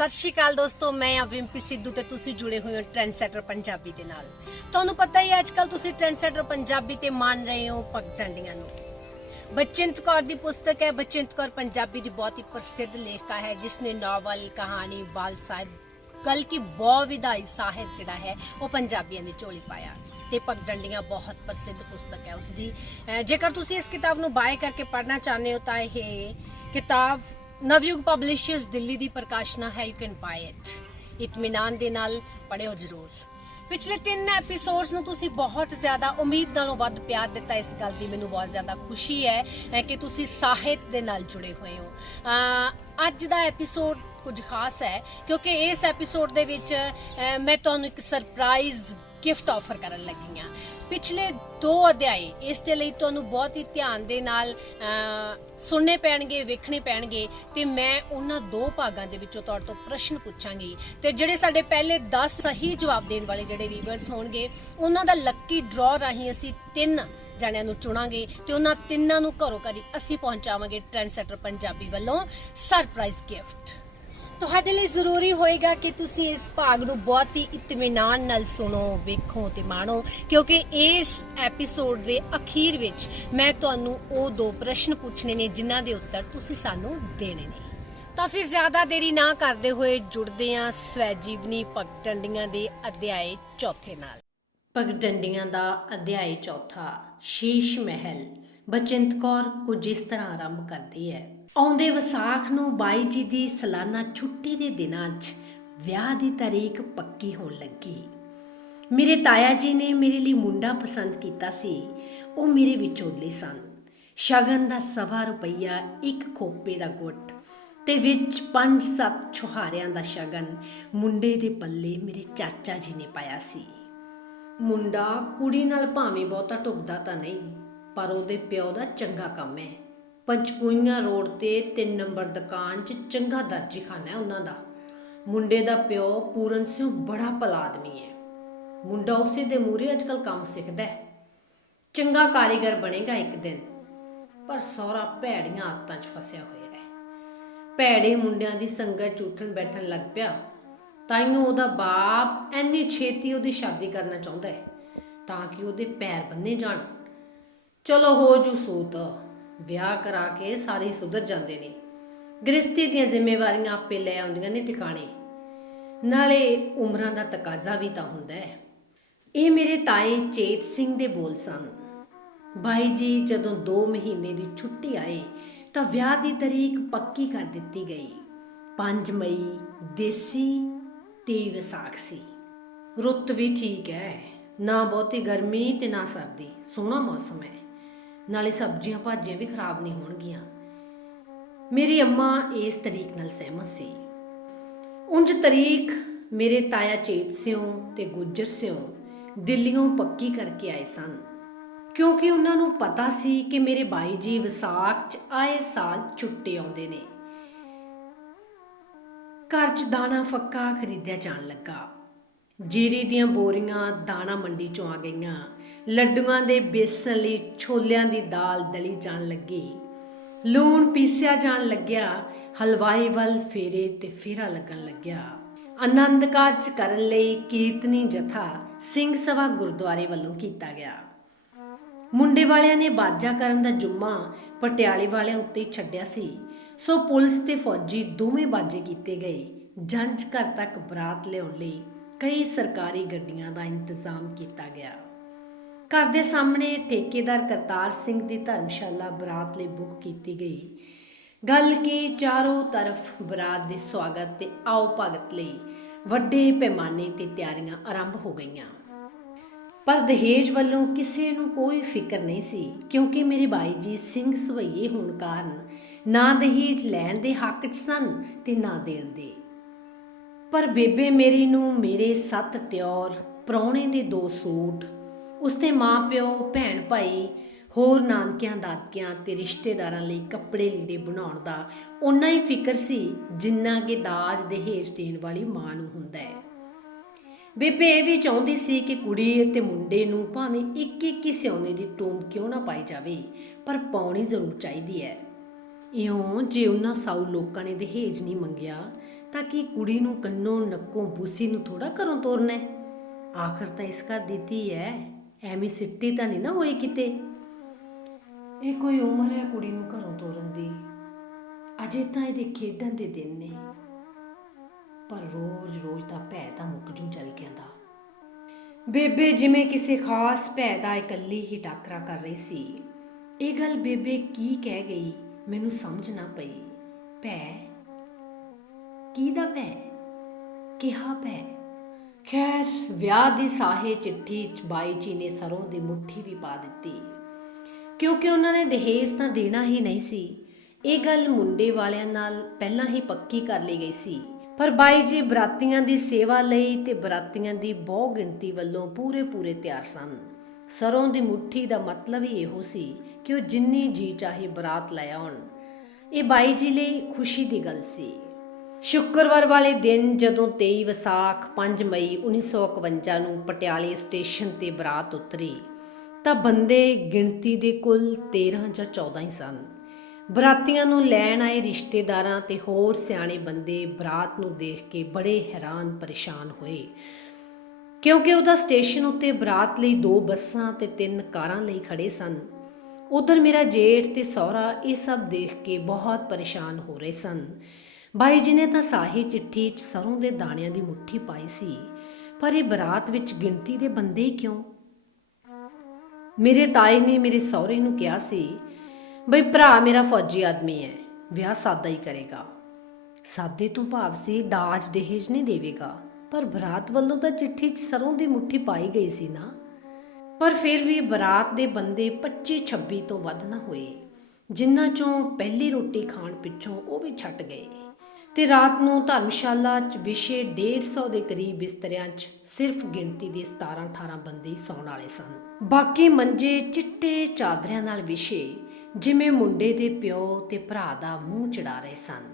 ਸਤਿ ਸ਼੍ਰੀ ਅਕਾਲ ਦੋਸਤੋ, ਮੈਂ ਆ ਵਿੰਪੀ ਸਿੱਧੂ ਤੇ ਤੁਸੀਂ ਜੁੜੇ ਹੋਏ ਹੋ ਟ੍ਰੈਂਡਸੈਟਰ ਪੰਜਾਬੀ ਦੇ ਨਾਲ। ਤੁਹਾਨੂੰ ਪਤਾ ਹੀ ਅੱਜ ਕੱਲ ਤੁਸੀਂ ਟ੍ਰੈਂਡਸੈਟਰ ਪੰਜਾਬੀ ਤੇ ਮੰਨ ਰਹੇ ਹੋ ਪਗਡੰਡੀਆਂ ਨੂੰ। ਬਚਿੰਤ ਕੌਰ ਦੀ ਪੁਸਤਕ ਹੈ। ਬਚਿੰਤ ਕੌਰ ਪੰਜਾਬੀ ਦੀ ਬਹੁਤ ਹੀ ਪ੍ਰਸਿੱਧ ਲੇਖਿਕਾ ਹੈ ਜਿਸਨੇ ਨਾਵਲ, ਕਹਾਣੀ, ਬਾਲ ਸਾਹਿਤ, ਬਲਕਿ ਬਹੁ ਵਿਧਾਈ ਸਾਹਿਤ ਜਿਹੜਾ ਹੈ ਉਹ ਪੰਜਾਬੀਆਂ ਦੀ ਝੋਲੀ ਪਾਇਆ। ਤੇ ਪਗਡੰਡੀਆਂ ਬਹੁਤ ਪ੍ਰਸਿੱਧ ਪੁਸਤਕ ਹੈ ਉਸਦੀ। ਜੇਕਰ ਤੁਸੀਂ ਇਸ ਕਿਤਾਬ ਨੂੰ ਬਾਏ ਕਰਕੇ ਪੜ੍ਹਨਾ ਚਾਹੁੰਦੇ ਹੋ ਤਾਂ ਇਹ ਕਿਤਾਬ ਨਵਯੁਗ ਪਬਲਿਸ਼ਰਸ ਦਿੱਲੀ ਦੀ ਪ੍ਰਕਾਸ਼ਨਾ ਹੈ। You can buy it. ਇਤਮੀਨਾਨ ਦੇ ਨਾਲ ਪੜ੍ਹਿਓ ਜ਼ਰੂਰ। ਪਿਛਲੇ 3 ਐਪੀਸੋਡਸ ਨੂੰ ਤੁਸੀਂ ਬਹੁਤ ਜ਼ਿਆਦਾ ਉਮੀਦ ਨਾਲੋਂ ਵੱਧ ਪਿਆਰ ਦਿੱਤਾ। ਇਸ ਗੱਲ ਦੀ ਮੈਨੂੰ ਬਹੁਤ ਜ਼ਿਆਦਾ ਖੁਸ਼ੀ ਹੈ ਕਿ ਤੁਸੀਂ ਸਾਹਿਤ ਦੇ ਨਾਲ ਜੁੜੇ ਹੋਏ ਹੋ। ਅੱਜ ਦਾ ਐਪੀਸੋਡ ਕੁਝ ਖਾਸ ਹੈ ਕਿਉਂਕਿ ਇਸ ਐਪੀਸੋਡ ਦੇ ਵਿੱਚ ਮੈਂ ਤੁਹਾਨੂੰ ਇੱਕ ਸਰਪ੍ਰਾਈਜ਼ ਗਿਫਟ ਆਫਰ ਕਰਨ ਲੱਗੀ ਹਾਂ। ਪਿਛਲੇ 2 ਅਧਿਆਏ ਇਸ ਦੇ ਲਈ ਤੁਹਾਨੂੰ ਬਹੁਤ ਹੀ ਧਿਆਨ ਦੇ ਨਾਲ ਸੁਣਨੇ ਪੈਣਗੇ, ਵੇਖਣੇ ਪੈਣਗੇ ਤੇ ਮੈਂ ਉਹਨਾਂ 2 ਭਾਗਾਂ ਦੇ ਵਿੱਚੋਂ ਤੁਹਾਡੇ ਤੋਂ ਪ੍ਰਸ਼ਨ ਪੁੱਛਾਂਗੀ ਤੇ ਜਿਹੜੇ ਸਾਡੇ ਪਹਿਲੇ 10 ਸਹੀ ਜਵਾਬ ਦੇਣ ਵਾਲੇ ਜਿਹੜੇ ਵੀਵਰਸ ਹੋਣਗੇ ਉਹਨਾਂ ਦਾ ਲੱਕੀ ਡਰਾਅ ਰਾਹੀਂ ਅਸੀਂ 3 ਜਣਿਆਂ ਨੂੰ ਚੁਣਾਂਗੇ ਤੇ ਉਹਨਾਂ 3 ਨੂੰ ਘਰੋਂ ਘਰੀ ਅਸੀਂ ਪਹੁੰਚਾਵਾਂਗੇ ਟ੍ਰੈਂਡਸੈਟਰ ਪੰਜਾਬੀ ਵੱਲੋਂ ਸਰਪ੍ਰਾਈਜ਼ ਗਿਫਟ। ਤੁਹਾਡੇ ਲਈ ਜ਼ਰੂਰੀ ਹੋਏਗਾ ਕਿ ਤੁਸੀਂ ਇਸ ਭਾਗ ਨੂੰ ਬਹੁਤ ਹੀ ਇਤਮੀਨਾਨ ਨਾਲ ਸੁਣੋ, ਵੇਖੋ ਤੇ ਮਾਣੋ ਕਿਉਂਕਿ ਇਸ ਐਪੀਸੋਡ ਦੇ ਅਖੀਰ ਵਿੱਚ ਮੈਂ ਤੁਹਾਨੂੰ ਉਹ 2 ਪ੍ਰਸ਼ਨ ਪੁੱਛਣੇ ਨੇ ਜਿਨ੍ਹਾਂ ਦੇ ਉੱਤਰ ਤੁਸੀਂ ਸਾਨੂੰ ਦੇਣੇ ਨੇ। ਤਾਂ ਫਿਰ ਜ਼ਿਆਦਾ ਦੇਰੀ ਨਾ ਕਰਦੇ ਹੋਏ ਜੁੜਦੇ ਹਾਂ ਸਵੈਜੀਵਨੀ ਪਗਡੰਡੀਆਂ ਦੇ ਅਧਿਆਏ 4 ਨਾਲ। ਪਗਡੰਡੀਆਂ ਦਾ ਅਧਿਆਏ 4 ਸ਼ੀਸ਼ ਮਹਿਲ। ਬਚਿੰਤ ਕੌਰ ਕੁਝ ਇਸ ਤਰ੍ਹਾਂ ਆਰੰਭ ਕਰਦੀ ਹੈ। ਆਉਂਦੇ ਵਿਸਾਖ ਨੂੰ ਬਾਈ ਜੀ ਦੀ ਸਾਲਾਨਾ ਛੁੱਟੀ ਦੇ ਦਿਨਾਂ 'ਚ ਵਿਆਹ ਦੀ ਤਾਰੀਖ ਪੱਕੀ ਹੋਣ ਲੱਗੀ। ਮੇਰੇ ਤਾਇਆ ਜੀ ਨੇ ਮੇਰੇ ਲਈ ਮੁੰਡਾ ਪਸੰਦ ਕੀਤਾ ਸੀ। ਉਹ ਮੇਰੇ ਵਿਚੋਲੇ ਸਨ। ਸ਼ਗਨ ਦਾ 1.25 ਰੁਪਈਆ, 1 ਖੋਪੇ ਦਾ ਗੁੱਟ ਤੇ ਵਿੱਚ 5-7 ਛੁਹਾਰਿਆਂ ਦਾ ਸ਼ਗਨ ਮੁੰਡੇ ਦੇ ਪੱਲੇ ਮੇਰੇ ਚਾਚਾ ਜੀ ਨੇ ਪਾਇਆ ਸੀ। ਮੁੰਡਾ ਕੁੜੀ ਨਾਲ ਭਾਵੇਂ ਬਹੁਤਾ ਢੁਕਦਾ ਤਾਂ ਨਹੀਂ ਪਰ ਉਹਦੇ ਪਿਓ ਦਾ ਚੰਗਾ ਕੰਮ ਹੈ। ਪੰਚਕੂਈਆਂ ਰੋਡ ਤੇ 3 ਨੰਬਰ ਦੁਕਾਨ 'ਚ ਚੰਗਾ ਦਰਜੀਖਾਨਾ ਹੈ ਉਹਨਾਂ ਦਾ। ਮੁੰਡੇ ਦਾ ਪਿਓ ਪੂਰਨ ਸਿੰਘ ਬੜਾ ਭਲਾ ਆਦਮੀ ਹੈ। ਮੁੰਡਾ ਉਸੇ ਦੇ ਮੂਹਰੇ ਅੱਜ ਕੱਲ੍ਹ ਕੰਮ ਸਿੱਖਦਾ ਹੈ। ਚੰਗਾ ਕਾਰੀਗਰ ਬਣੇਗਾ ਇੱਕ ਦਿਨ। ਪਰ ਸਹੁਰਾ ਭੈੜੀਆਂ ਆਦਤਾਂ 'ਚ ਫਸਿਆ ਹੋਇਆ ਹੈ। ਭੈੜੇ ਮੁੰਡਿਆਂ ਦੀ ਸੰਗਤ 'ਚ ਉੱਠਣ ਬੈਠਣ ਲੱਗ ਪਿਆ। ਤਾਈਓ ਉਹਦਾ ਬਾਪ ਐਨੀ ਛੇਤੀ ਉਹਦੀ ਸ਼ਾਦੀ ਕਰਨਾ ਚਾਹੁੰਦਾ ਹੈ ਤਾਂ ਕਿ ਉਹਦੇ ਪੈਰ ਬੰਨੇ ਜਾਣ। ਚਲੋ ਹੋ ਜੂ ਸੂਤ, ਵਿਆਹ ਕਰਾ ਕੇ ਸਾਰੇ ਸੁਧਰ ਜਾਂਦੇ ਨੇ। ਗ੍ਰਸਤੀ ਦੀਆਂ ਜ਼ਿੰਮੇਵਾਰੀਆਂ ਆਪੇ ਲੈ ਆਉਂਦੀਆਂ ਨੇ ਟਿਕਾਣੇ। ਨਾਲੇ ਉਮਰਾਂ ਦਾ ਤਕਾਜ਼ਾ ਵੀ ਤਾਂ ਹੁੰਦਾ ਹੈ। ਇਹ ਮੇਰੇ ਤਾਏ ਚੇਤ ਸਿੰਘ ਦੇ ਬੋਲ ਸਨ। ਬਾਈ ਜੀ ਜਦੋਂ 2 ਮਹੀਨੇ ਦੀ ਛੁੱਟੀ ਆਏ ਤਾਂ ਵਿਆਹ ਦੀ ਤਾਰੀਖ ਪੱਕੀ ਕਰ ਦਿੱਤੀ ਗਈ। 5 ਮਈ ਦੇਸੀ ਤੇ ਵਿਸਾਖ ਸੀ। ਰੁੱਤ ਵੀ ਠੀਕ ਹੈ, ਨਾ ਬਹੁਤੀ ਗਰਮੀ ਤੇ ਨਾ ਸਰਦੀ। ਸੋਹਣਾ ਮੌਸਮ ਹੈ। ਨਾਲੇ ਸਬਜ਼ੀਆਂ ਭਾਜੀਆਂ ਵੀ ਖਰਾਬ ਨਹੀਂ ਹੋਣਗੀਆਂ। ਮੇਰੀ ਅੰਮਾ ਇਸ ਤਰੀਕ ਨਾਲ ਸਹਿਮਤ ਸੀ। ਉਂਝ ਤਰੀਕ ਮੇਰੇ ਤਾਇਆ ਚੇਤ ਸਿਉਂ ਤੇ ਗੁੱਜਰ ਸਿਉਂ ਦਿੱਲੀੋਂ ਪੱਕੀ ਕਰਕੇ ਆਏ ਸਨ ਕਿਉਂਕਿ ਉਹਨਾਂ ਨੂੰ ਪਤਾ ਸੀ ਕਿ ਮੇਰੇ ਬਾਈ ਜੀ ਵਿਸਾਖ 'ਚ ਆਏ ਸਾਲ ਛੁੱਟੇ ਆਉਂਦੇ ਨੇ। ਘਰ 'ਚ ਦਾਣਾ ਫੱਕਾ ਖਰੀਦਿਆ ਜਾਣ ਲੱਗਾ। ਜੀਰੀ ਦੀਆਂ ਬੋਰੀਆਂ ਦਾਣਾ ਮੰਡੀ 'ਚੋਂ ਆ ਗਈਆਂ। ਲੱਡੂਆਂ ਦੇ ਬੇਸਣ ਲਈ ਛੋਲਿਆਂ ਦੀ ਦਾਲ ਦਲੀ ਜਾਣ ਲੱਗੀ। ਲੂਣ ਪੀਸਿਆ ਜਾਣ ਲੱਗਿਆ। ਹਲਵਾਈ ਵੱਲ ਫੇਰੇ ਤੇ ਫੇਰਾ ਲੱਗਣ ਲੱਗਿਆ। ਆਨੰਦ ਕਾਰਜ ਕਰਨ ਲਈ ਕੀਰਤਨੀ ਜਥਾ ਸਿੰਘ ਸਭਾ ਗੁਰਦੁਆਰੇ ਵੱਲੋਂ ਕੀਤਾ ਗਿਆ। ਮੁੰਡੇ ਵਾਲਿਆਂ ਨੇ ਬਾਜਾ ਕਰਨ ਦਾ ਜੁੰਮਾ ਪਟਿਆਲੇ ਵਾਲਿਆਂ ਉੱਤੇ ਛੱਡਿਆ ਸੀ ਸੋ ਪੁਲਿਸ ਤੇ ਫੌਜੀ ਦੋਵੇਂ ਬਾਜੇ ਕੀਤੇ ਗਏ। ਜੰਝ ਘਰ ਤੱਕ ਬਰਾਤ ਲਿਆਉਣ ਲਈ ਕਈ ਸਰਕਾਰੀ ਗੱਡੀਆਂ ਦਾ ਇੰਤਜ਼ਾਮ ਕੀਤਾ ਗਿਆ। ਘਰ ਦੇ ਸਾਹਮਣੇ ਠੇਕੇਦਾਰ ਕਰਤਾਰ ਸਿੰਘ ਦੀ ਧਰਮਸ਼ਾਲਾ ਬਰਾਤ ਲਈ ਬੁੱਕ ਕੀਤੀ ਗਈ। ਗੱਲ ਕੀ ਚਾਰੋਂ ਤਰਫ ਬਰਾਤ ਦੇ ਸਵਾਗਤ ਤੇ ਆਓ ਭਗਤ ਲਈ ਵੱਡੇ ਪੈਮਾਨੇ ਤੇ ਤਿਆਰੀਆਂ ਆਰੰਭ ਹੋ ਗਈਆਂ। ਪਰ ਦਹੇਜ ਵੱਲੋਂ ਕਿਸੇ ਨੂੰ ਕੋਈ ਫਿਕਰ ਨਹੀਂ ਸੀ ਕਿਉਂਕਿ ਮੇਰੇ ਬਾਈ ਜੀ ਸਿੰਘ ਸਵਈਏ ਹੋਣ ਕਾਰਨ ਨਾ ਦਹੇਜ ਲੈਣ ਦੇ ਹੱਕ 'ਚ ਸਨ ਤੇ ਨਾ ਦੇਣ ਦੇ। ਪਰ ਬੇਬੇ ਮੇਰੀ ਨੂੰ ਮੇਰੇ 7 ਤਿਉਰ, ਪ੍ਰਾਹੁਣੇ ਦੇ 2 ਸੂਟ, ਉਸਦੇ ਮਾਂ-ਪਿਓ, ਭੈਣ ਭਾਈ, ਹੋਰ ਨਾਨਕਿਆਂ ਦਾਦਕਿਆਂ ਤੇ ਰਿਸ਼ਤੇਦਾਰਾਂ ਲਈ ਕੱਪੜੇ ਲੀੜੇ ਬਣਾਉਣ ਦਾ ਓਨਾ ਹੀ ਫਿਕਰ ਸੀ ਜਿੰਨਾ ਕਿ ਦਾਜ ਦਹੇਜ ਦੇਣ ਵਾਲੀ ਮਾਂ ਨੂੰ ਹੁੰਦਾ ਹੈ। ਬੇਬੇ ਇਹ ਵੀ ਚਾਹੁੰਦੀ ਸੀ ਕਿ ਕੁੜੀ ਅਤੇ ਮੁੰਡੇ ਨੂੰ ਭਾਵੇਂ 1-1 ਸਿਉਨੇ ਦੀ ਟੂਮ ਕਿਉਂ ਨਾ ਪਾਈ ਜਾਵੇ ਪਰ ਪਾਉਣੀ ਜ਼ਰੂਰ ਚਾਹੀਦੀ ਹੈ। ਇਉਂ ਜੇ ਉਹਨਾਂ ਸਾਊ ਲੋਕਾਂ ਨੇ ਦਹੇਜ ਨਹੀਂ ਮੰਗਿਆ ਤਾਂ ਕਿ ਕੁੜੀ ਨੂੰ ਕੰਨੋਂ ਨੱਕੋਂ ਬੂਸੀ ਨੂੰ ਥੋੜਾ ਘਰੋਂ ਤੋਰਨਾ ਹੈ। ਆਖਰ ਤਾਂ ਇਸ ਘਰ ਦੀ ਧੀ ਹੈ, ਐਵੇਂ ਸਿੱਟੀ ਤਾਂ ਨਹੀਂ ਨਾ ਹੋਈ ਕਿਤੇ। ਇਹ ਕੋਈ ਉਮਰ ਹੈ ਕੁੜੀ ਨੂੰ ਘਰੋਂ ਤੋਰਨ ਦੀ? ਅਜੇ ਤਾਂ ਇਹਦੇ ਖੇਡਣ ਦੇ ਦਿਨ ਨੇ, ਪਰ ਰੋਜ਼-ਰੋਜ਼ ਦਾ ਭੈ ਤਾਂ ਮੁੱਕ ਜੂ ਜਲਕਿਆਂ ਦਾ। ਬੇਬੇ ਜਿਵੇਂ ਕਿਸੇ ਖਾਸ ਭੈ ਦਾ ਇਕੱਲੀ ਹੀ ਟਾਕਰਾ ਕਰ ਰਹੀ ਸੀ। ਇਹ ਗੱਲ ਬੇਬੇ ਕੀ ਕਹਿ ਗਈ ਮੈਨੂੰ ਸਮਝ ਨਾ ਪਈ। ਭੈ? ਕਿਹਦਾ ਭੈ? ਕਿਹਾ ਭੈ? ਖੈਰ, ਵਿਆਹ ਦੀ ਸਾਹੇ ਚਿੱਠੀ 'ਚ ਬਾਈ ਜੀ ਨੇ ਸਰੋਂ ਦੀ ਮੁੱਠੀ ਵੀ ਪਾ ਦਿੱਤੀ, ਕਿਉਂਕਿ ਉਹਨਾਂ ਨੇ ਦਹੇਜ ਤਾਂ ਦੇਣਾ ਹੀ ਨਹੀਂ ਸੀ। ਇਹ ਗੱਲ ਮੁੰਡੇ ਵਾਲਿਆਂ ਨਾਲ ਪਹਿਲਾਂ ਹੀ ਪੱਕੀ ਕਰ ਲਈ ਗਈ ਸੀ, ਪਰ ਬਾਈ ਜੀ ਬਰਾਤੀਆਂ ਦੀ ਸੇਵਾ ਲਈ ਤੇ ਬਰਾਤੀਆਂ ਦੀ ਬਹੁ ਗਿਣਤੀ ਵੱਲੋਂ ਪੂਰੇ ਤਿਆਰ ਸਨ। ਸਰੋਂ ਦੀ ਮੁੱਠੀ ਦਾ ਮਤਲਬ ਹੀ ਇਹੋ ਸੀ ਕਿ ਉਹ ਜਿੰਨੀ ਜੀ ਚਾਹੇ ਬਰਾਤ ਲੈ ਆਉਣ। ਇਹ ਬਾਈ ਜੀ ਲਈ ਖੁਸ਼ੀ ਦੀ ਗੱਲ ਸੀ। ਸ਼ੁੱਕਰਵਾਰ ਵਾਲੇ ਦਿਨ ਜਦੋਂ 23 ਵਿਸਾਖ 5 ਮਈ 1951 ਨੂੰ ਪਟਿਆਲੇ ਸਟੇਸ਼ਨ ਤੇ ਬਰਾਤ ਉਤਰੀ ਤਾਂ ਬੰਦੇ ਗਿਣਤੀ ਦੇ ਕੁੱਲ 13 ਜਾਂ 14 ਹੀ ਸਨ। ਬਰਾਤੀਆਂ ਨੂੰ ਲੈਣ ਆਏ ਰਿਸ਼ਤੇਦਾਰਾਂ ਤੇ ਹੋਰ ਸਿਆਣੇ ਬੰਦੇ ਬਰਾਤ ਨੂੰ ਦੇਖ ਕੇ ਬੜੇ ਹੈਰਾਨ ਪਰੇਸ਼ਾਨ ਹੋਏ, ਕਿਉਂਕਿ ਉਹਦਾ ਸਟੇਸ਼ਨ ਉੱਤੇ ਬਰਾਤ ਲਈ 2 ਬੱਸਾਂ ਤੇ 3 ਕਾਰਾਂ ਲਈ ਖੜੇ ਸਨ। ਉਧਰ ਮੇਰਾ ਜੇਠ ਤੇ ਸਹੁਰਾ ਇਹ ਸਭ ਦੇਖ ਕੇ ਬਹੁਤ ਪਰੇਸ਼ਾਨ ਹੋ ਰਹੇ ਸਨ। ਬਾਈ ਜੀ ਨੇ ਤਾਂ ਸਾਹੀ ਚਿੱਠੀ 'ਚ ਸਰੋਂ ਦੇ ਦਾਣਿਆਂ ਦੀ ਮੁੱਠੀ ਪਾਈ ਸੀ, ਪਰ ਇਹ ਬਰਾਤ ਵਿੱਚ ਗਿਣਤੀ ਦੇ ਬੰਦੇ ਹੀ ਕਿਉਂ? ਮੇਰੇ ਤਾਏ ਨੇ ਮੇਰੇ ਸਹੁਰੇ ਨੂੰ ਕਿਹਾ ਸੀ, ਬਈ ਭਰਾ ਮੇਰਾ ਫੌਜੀ ਆਦਮੀ ਹੈ, ਵਿਆਹ ਸਾਦਾ ਹੀ ਕਰੇਗਾ। ਸਾਦੇ ਤੋਂ ਭਾਵ ਸੀ ਦਾਜ ਦਹੇਜ ਨਹੀਂ ਦੇਵੇਗਾ, ਪਰ ਬਰਾਤ ਵੱਲੋਂ ਤਾਂ ਚਿੱਠੀ 'ਚ ਸਰੋਂ ਦੀ ਮੁੱਠੀ ਪਾਈ ਗਈ ਸੀ ਨਾ। ਪਰ ਫਿਰ ਵੀ ਬਰਾਤ ਦੇ ਬੰਦੇ 25-26 ਤੋਂ ਵੱਧ ਨਾ ਹੋਏ, ਜਿਨ੍ਹਾਂ ਚੋਂ ਪਹਿਲੀ ਰੋਟੀ ਖਾਣ ਪਿੱਛੋਂ ਉਹ ਵੀ ਛੱਟ ਗਏ। ਤੇ ਰਾਤ ਨੂੰ ਧਰਮਸ਼ਾਲਾ 'ਚ ਵਿਛੇ 150 ਦੇ ਕਰੀਬ ਬਿਸਤਰਿਆਂ 'ਚ ਸਿਰਫ ਗਿਣਤੀ ਦੇ 17-18 ਬੰਦੇ ਸੌਣ ਵਾਲੇ ਸਨ। ਬਾਕੀ ਮੰਜੇ ਚਿੱਟੇ ਚਾਦਰਿਆਂ ਨਾਲ ਵਿਛੇ, ਜਿਵੇਂ ਮੁੰਡੇ ਦੇ ਪਿਓ ਤੇ ਭਰਾ ਦਾ ਮੂੰਹ ਚੜਾ ਰਹੇ ਸਨ।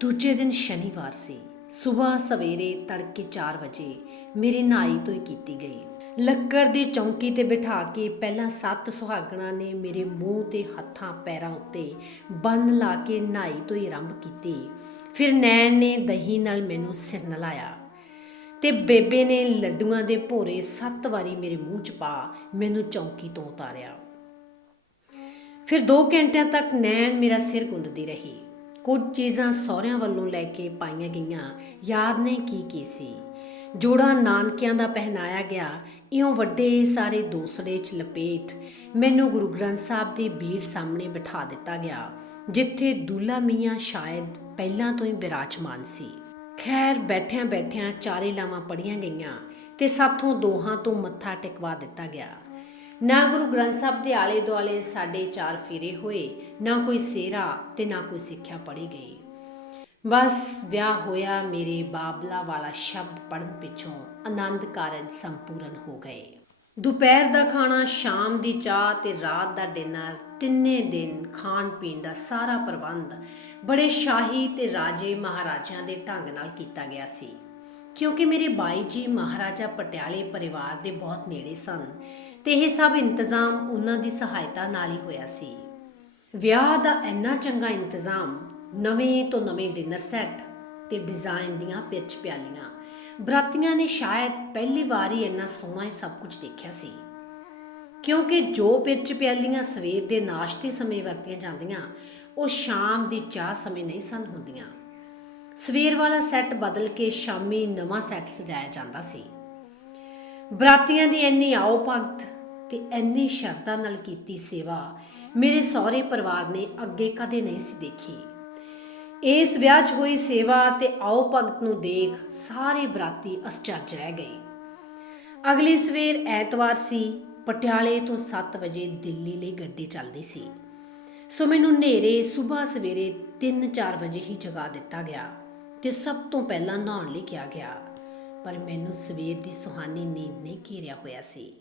ਦੂਜੇ ਦਿਨ ਸ਼ਨੀਵਾਰ ਸੀ। ਸਵੇਰ ਸਵੇਰੇ ਤੜਕੇ 4 ਵਜੇ ਮੇਰੀ ਨਹਾਈ ਧੋਈ ਕੀਤੀ ਗਈ। ਲੱਕੜ ਦੀ ਚੌਂਕੀ ਤੇ ਬਿਠਾ ਕੇ ਪਹਿਲਾਂ 7 ਸੁਹਾਗਣਾਂ ਨੇ ਮੇਰੇ ਮੂੰਹ ਤੇ ਹੱਥਾਂ ਪੈਰਾਂ ਉੱਤੇ ਬੰਨ ਲਾ ਕੇ ਨਹਾਈ ਧੋਈ ਆਰੰਭ ਕੀਤੀ। ਫਿਰ ਨੈਣ ਨੇ ਦਹੀਂ ਨਾਲ ਮੈਨੂੰ ਸਿਰ ਨਲਾਇਆ ਤੇ ਬੇਬੇ ਨੇ ਲੱਡੂਆਂ ਦੇ ਭੋਰੇ 7 ਵਾਰੀ ਮੇਰੇ ਮੂੰਹ 'ਚ ਪਾ ਮੈਨੂੰ ਚੌਂਕੀ ਤੋਂ ਉਤਾਰਿਆ। ਫਿਰ 2 ਘੰਟਿਆਂ ਤੱਕ ਨੈਣ ਮੇਰਾ ਸਿਰ ਗੁੰਦਦੀ ਰਹੀ। ਕੁਝ ਚੀਜ਼ਾਂ ਸਹੁਰਿਆਂ ਵੱਲੋਂ ਲੈ ਕੇ ਪਾਈਆਂ ਗਈਆਂ, ਯਾਦ ਨਹੀਂ ਕੀ ਸੀ। ਜੋੜਾ ਨਾਨਕਿਆਂ ਦਾ ਪਹਿਨਾਇਆ ਗਿਆ। ਇਉਂ ਵੱਡੇ ਸਾਰੇ ਦੋਸੜੇ 'ਚ ਲਪੇਟ ਮੈਨੂੰ ਗੁਰੂ ਗ੍ਰੰਥ ਸਾਹਿਬ ਦੀ ਬੀੜ ਸਾਹਮਣੇ ਬਿਠਾ ਦਿੱਤਾ ਗਿਆ, ਜਿੱਥੇ ਦੂਲਾ ਮੀਆਂ ਸ਼ਾਇਦ ਪਹਿਲਾਂ ਤੋਂ ਹੀ ਬਿਰਾਜਮਾਨ ਸੀ। ਖੈਰ, ਬੈਠਿਆਂ ਚਾਰੇ ਲਾਵਾਂ ਪੜੀਆਂ ਗਈਆਂ ਤੇ ਸਾਥੋਂ ਦੋਹਾਂ ਤੋਂ ਮੱਥਾ ਟਿਕਵਾ ਦਿੱਤਾ ਗਿਆ। ਨਾ ਗੁਰੂ ਗ੍ਰੰਥ ਸਾਹਿਬ ਦੇ ਆਲੇ ਦੁਆਲੇ ਸਾਡੇ 4 ਫੇਰੇ ਹੋਏ, ਨਾ ਕੋਈ ਸਿਹਰਾ ਤੇ ਨਾ ਕੋਈ ਸਿੱਖਿਆ ਪੜ੍ਹੀ ਗਈ। ਬਸ ਵਿਆਹ ਹੋਇਆ। ਮੇਰੇ ਬਾਬਲਾ ਵਾਲਾ ਸ਼ਬਦ ਪੜ੍ਹਨ ਪਿੱਛੋਂ ਆਨੰਦ ਕਾਰਜ ਸੰਪੂਰਨ ਹੋ ਗਏ। ਦੁਪਹਿਰ ਦਾ ਖਾਣਾ, ਸ਼ਾਮ ਦੀ ਚਾਹ ਤੇ ਰਾਤ ਦਾ ਡਿਨਰ, ਤਿੰਨੇ ਦਿਨ ਖਾਣ ਪੀਣ ਦਾ ਸਾਰਾ ਪ੍ਰਬੰਧ ਬੜੇ ਸ਼ਾਹੀ ਤੇ ਰਾਜੇ ਮਹਾਰਾਜਿਆਂ ਦੇ ਢੰਗ ਨਾਲ ਕੀਤਾ ਗਿਆ ਸੀ, ਕਿਉਂਕਿ ਮੇਰੇ ਬਾਈ ਜੀ ਮਹਾਰਾਜਾ ਪਟਿਆਲੇ ਪਰਿਵਾਰ ਦੇ ਬਹੁਤ ਨੇੜੇ ਸਨ ਤੇ ਇਹ ਸਭ ਇੰਤਜ਼ਾਮ ਉਹਨਾਂ ਦੀ ਸਹਾਇਤਾ ਨਾਲ ਹੀ ਹੋਇਆ ਸੀ। ਵਿਆਹ ਦਾ ਇੰਨਾ ਚੰਗਾ ਇੰਤਜ਼ਾਮ, ਨਵੇਂ ਤੋਂ ਨਵੇਂ ਡਿਨਰ ਸੈੱਟ ਤੇ ਡਿਜ਼ਾਈਨ ਦੀਆਂ ਪਿਰਚ ਪਿਆਲੀਆਂ। ਬਰਾਤੀਆਂ ਨੇ ਸ਼ਾਇਦ ਪਹਿਲੀ ਵਾਰ ਹੀ ਇੰਨਾ ਸੋਹਣਾ ਇਹ ਸਭ ਕੁਝ ਦੇਖਿਆ ਸੀ, ਕਿਉਂਕਿ ਜੋ ਪਿਰਚ ਪਿਆਲੀਆਂ ਸਵੇਰ ਦੇ ਨਾਸ਼ਤੇ ਸਮੇਂ ਵਰਤੀਆਂ ਜਾਂਦੀਆਂ, ਉਹ ਸ਼ਾਮ ਦੀ ਚਾਹ ਸਮੇਂ ਨਹੀਂ ਸਨ ਹੁੰਦੀਆਂ। ਸਵੇਰ ਵਾਲਾ ਸੈੱਟ ਬਦਲ ਕੇ ਸ਼ਾਮੀ ਨਵਾਂ ਸੈੱਟ ਸਜਾਇਆ ਜਾਂਦਾ ਸੀ। ਬਰਾਤੀਆਂ ਦੀ ਇੰਨੀ ਆਓ ਭਗਤ ਤੇ ਇੰਨੀ ਸ਼ਰਧਾ ਨਾਲ ਕੀਤੀ ਸੇਵਾ ਮੇਰੇ ਸਹੁਰੇ ਪਰਿਵਾਰ ਨੇ ਅੱਗੇ ਕਦੇ ਨਹੀਂ ਸੀ ਦੇਖੀ। ਇਸ ਵਿਆਹ 'ਚ ਹੋਈ ਸੇਵਾ ਤੇ ਆਓ ਭਗਤ ਨੂੰ ਦੇਖ ਸਾਰੇ ਬਰਾਤੀ ਅਸਚਰਜ ਰਹਿ ਗਏ। ਅਗਲੀ ਸਵੇਰ ਐਤਵਾਰ ਸੀ। ਪਟਿਆਲੇ ਤੋਂ 7 ਵਜੇ ਦਿੱਲੀ ਲਈ ਗੱਡੀ ਚੱਲਦੀ ਸੀ, ਸੋ ਮੈਨੂੰ ਹਨੇਰੇ ਸੁਬਾਹ ਸਵੇਰੇ 3-4 ਵਜੇ ਹੀ ਜਗਾ ਦਿੱਤਾ ਗਿਆ ਤੇ ਸਭ ਤੋਂ ਪਹਿਲਾਂ ਨਹਾਉਣ ਲਈ ਕਿਹਾ ਗਿਆ। ਪਰ ਮੈਨੂੰ ਸਵੇਰ ਦੀ ਸੁਹਾਨੀ ਨੀਂਦ ਨੇ ਘੇਰਿਆ ਹੋਇਆ ਸੀ।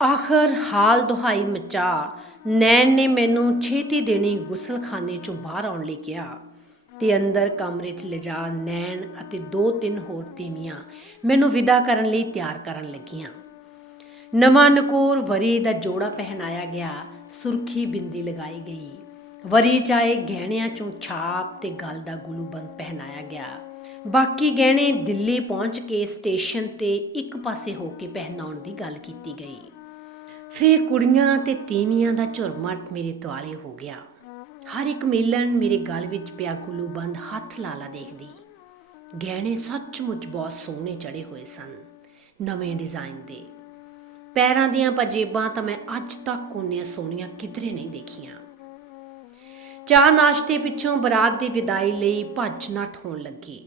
ਆਖਰ ਹਾਲ ਦੁਹਾਈ ਮਚਾ ਨੈਣ ਨੇ ਮੈਨੂੰ ਛੇਤੀ ਦੇਣੀ ਗੁਸਲਖਾਨੇ 'ਚੋਂ ਬਾਹਰ ਆਉਣ ਲਈ ਕਿਹਾ ਤੇ ਅੰਦਰ ਕਮਰੇ 'ਚ ਲਿਜਾ ਨੈਣ ਅਤੇ 2-3 ਹੋਰ ਤੀਵੀਆਂ ਮੈਨੂੰ ਵਿਦਾ ਕਰਨ ਲਈ ਤਿਆਰ ਕਰਨ ਲੱਗੀਆਂ। ਨਵਾਂ ਨਕੋਰ ਵਰੀ ਦਾ ਜੋੜਾ ਪਹਿਨਾਇਆ ਗਿਆ, ਸੁਰਖੀ ਬਿੰਦੀ ਲਗਾਈ ਗਈ, ਵਰੀ ਚਾਏ ਗਹਿਣਿਆਂ ਚੋਂ ਛਾਪ ਤੇ ਗਲ ਦਾ ਗੁਲੂਬੰਦ ਪਹਿਨਾਇਆ ਗਿਆ। ਬਾਕੀ ਗਹਿਣੇ ਦਿੱਲੀ ਪਹੁੰਚ ਕੇ ਸਟੇਸ਼ਨ ਤੇ ਇੱਕ ਪਾਸੇ ਹੋ ਕੇ ਪਹਿਨਾਉਣ ਦੀ ਗੱਲ ਕੀਤੀ ਗਈ। ਫਿਰ ਕੁੜੀਆਂ ਤੇ ਤੀਵੀਆਂ ਦਾ ਝੁਰਮਟ ਮੇਰੇ ਦੁਆਲੇ ਹੋ ਗਿਆ। ਹਰ ਇੱਕ ਮੇਲਣ ਮੇਰੇ ਗਲ ਵਿੱਚ ਪਿਆ ਗੁਲੂਬੰਦ ਹੱਥ ਲਾ ਦੇਖਦੀ। ਗਹਿਣੇ ਸੱਚਮੁੱਚ ਬਹੁਤ ਸੋਹਣੇ ਚੜੇ ਹੋਏ ਸਨ, ਨਵੇਂ ਡਿਜ਼ਾਈਨ ਦੇ। ਪੈਰਾਂ ਦੀਆਂ ਪਜੇਬਾਂ ਤਾਂ ਮੈਂ ਅੱਜ ਤੱਕ ਓਨੀਆਂ ਸੋਹਣੀਆਂ ਕਿਧਰੇ ਨਹੀਂ ਦੇਖੀਆਂ। ਚਾਹ ਨਾਸ਼ਤੇ ਪਿੱਛੋਂ ਬਰਾਤ ਦੀ ਵਿਦਾਈ ਲਈ ਭੱਜ ਨੱਠ ਹੋਣ ਲੱਗੀ।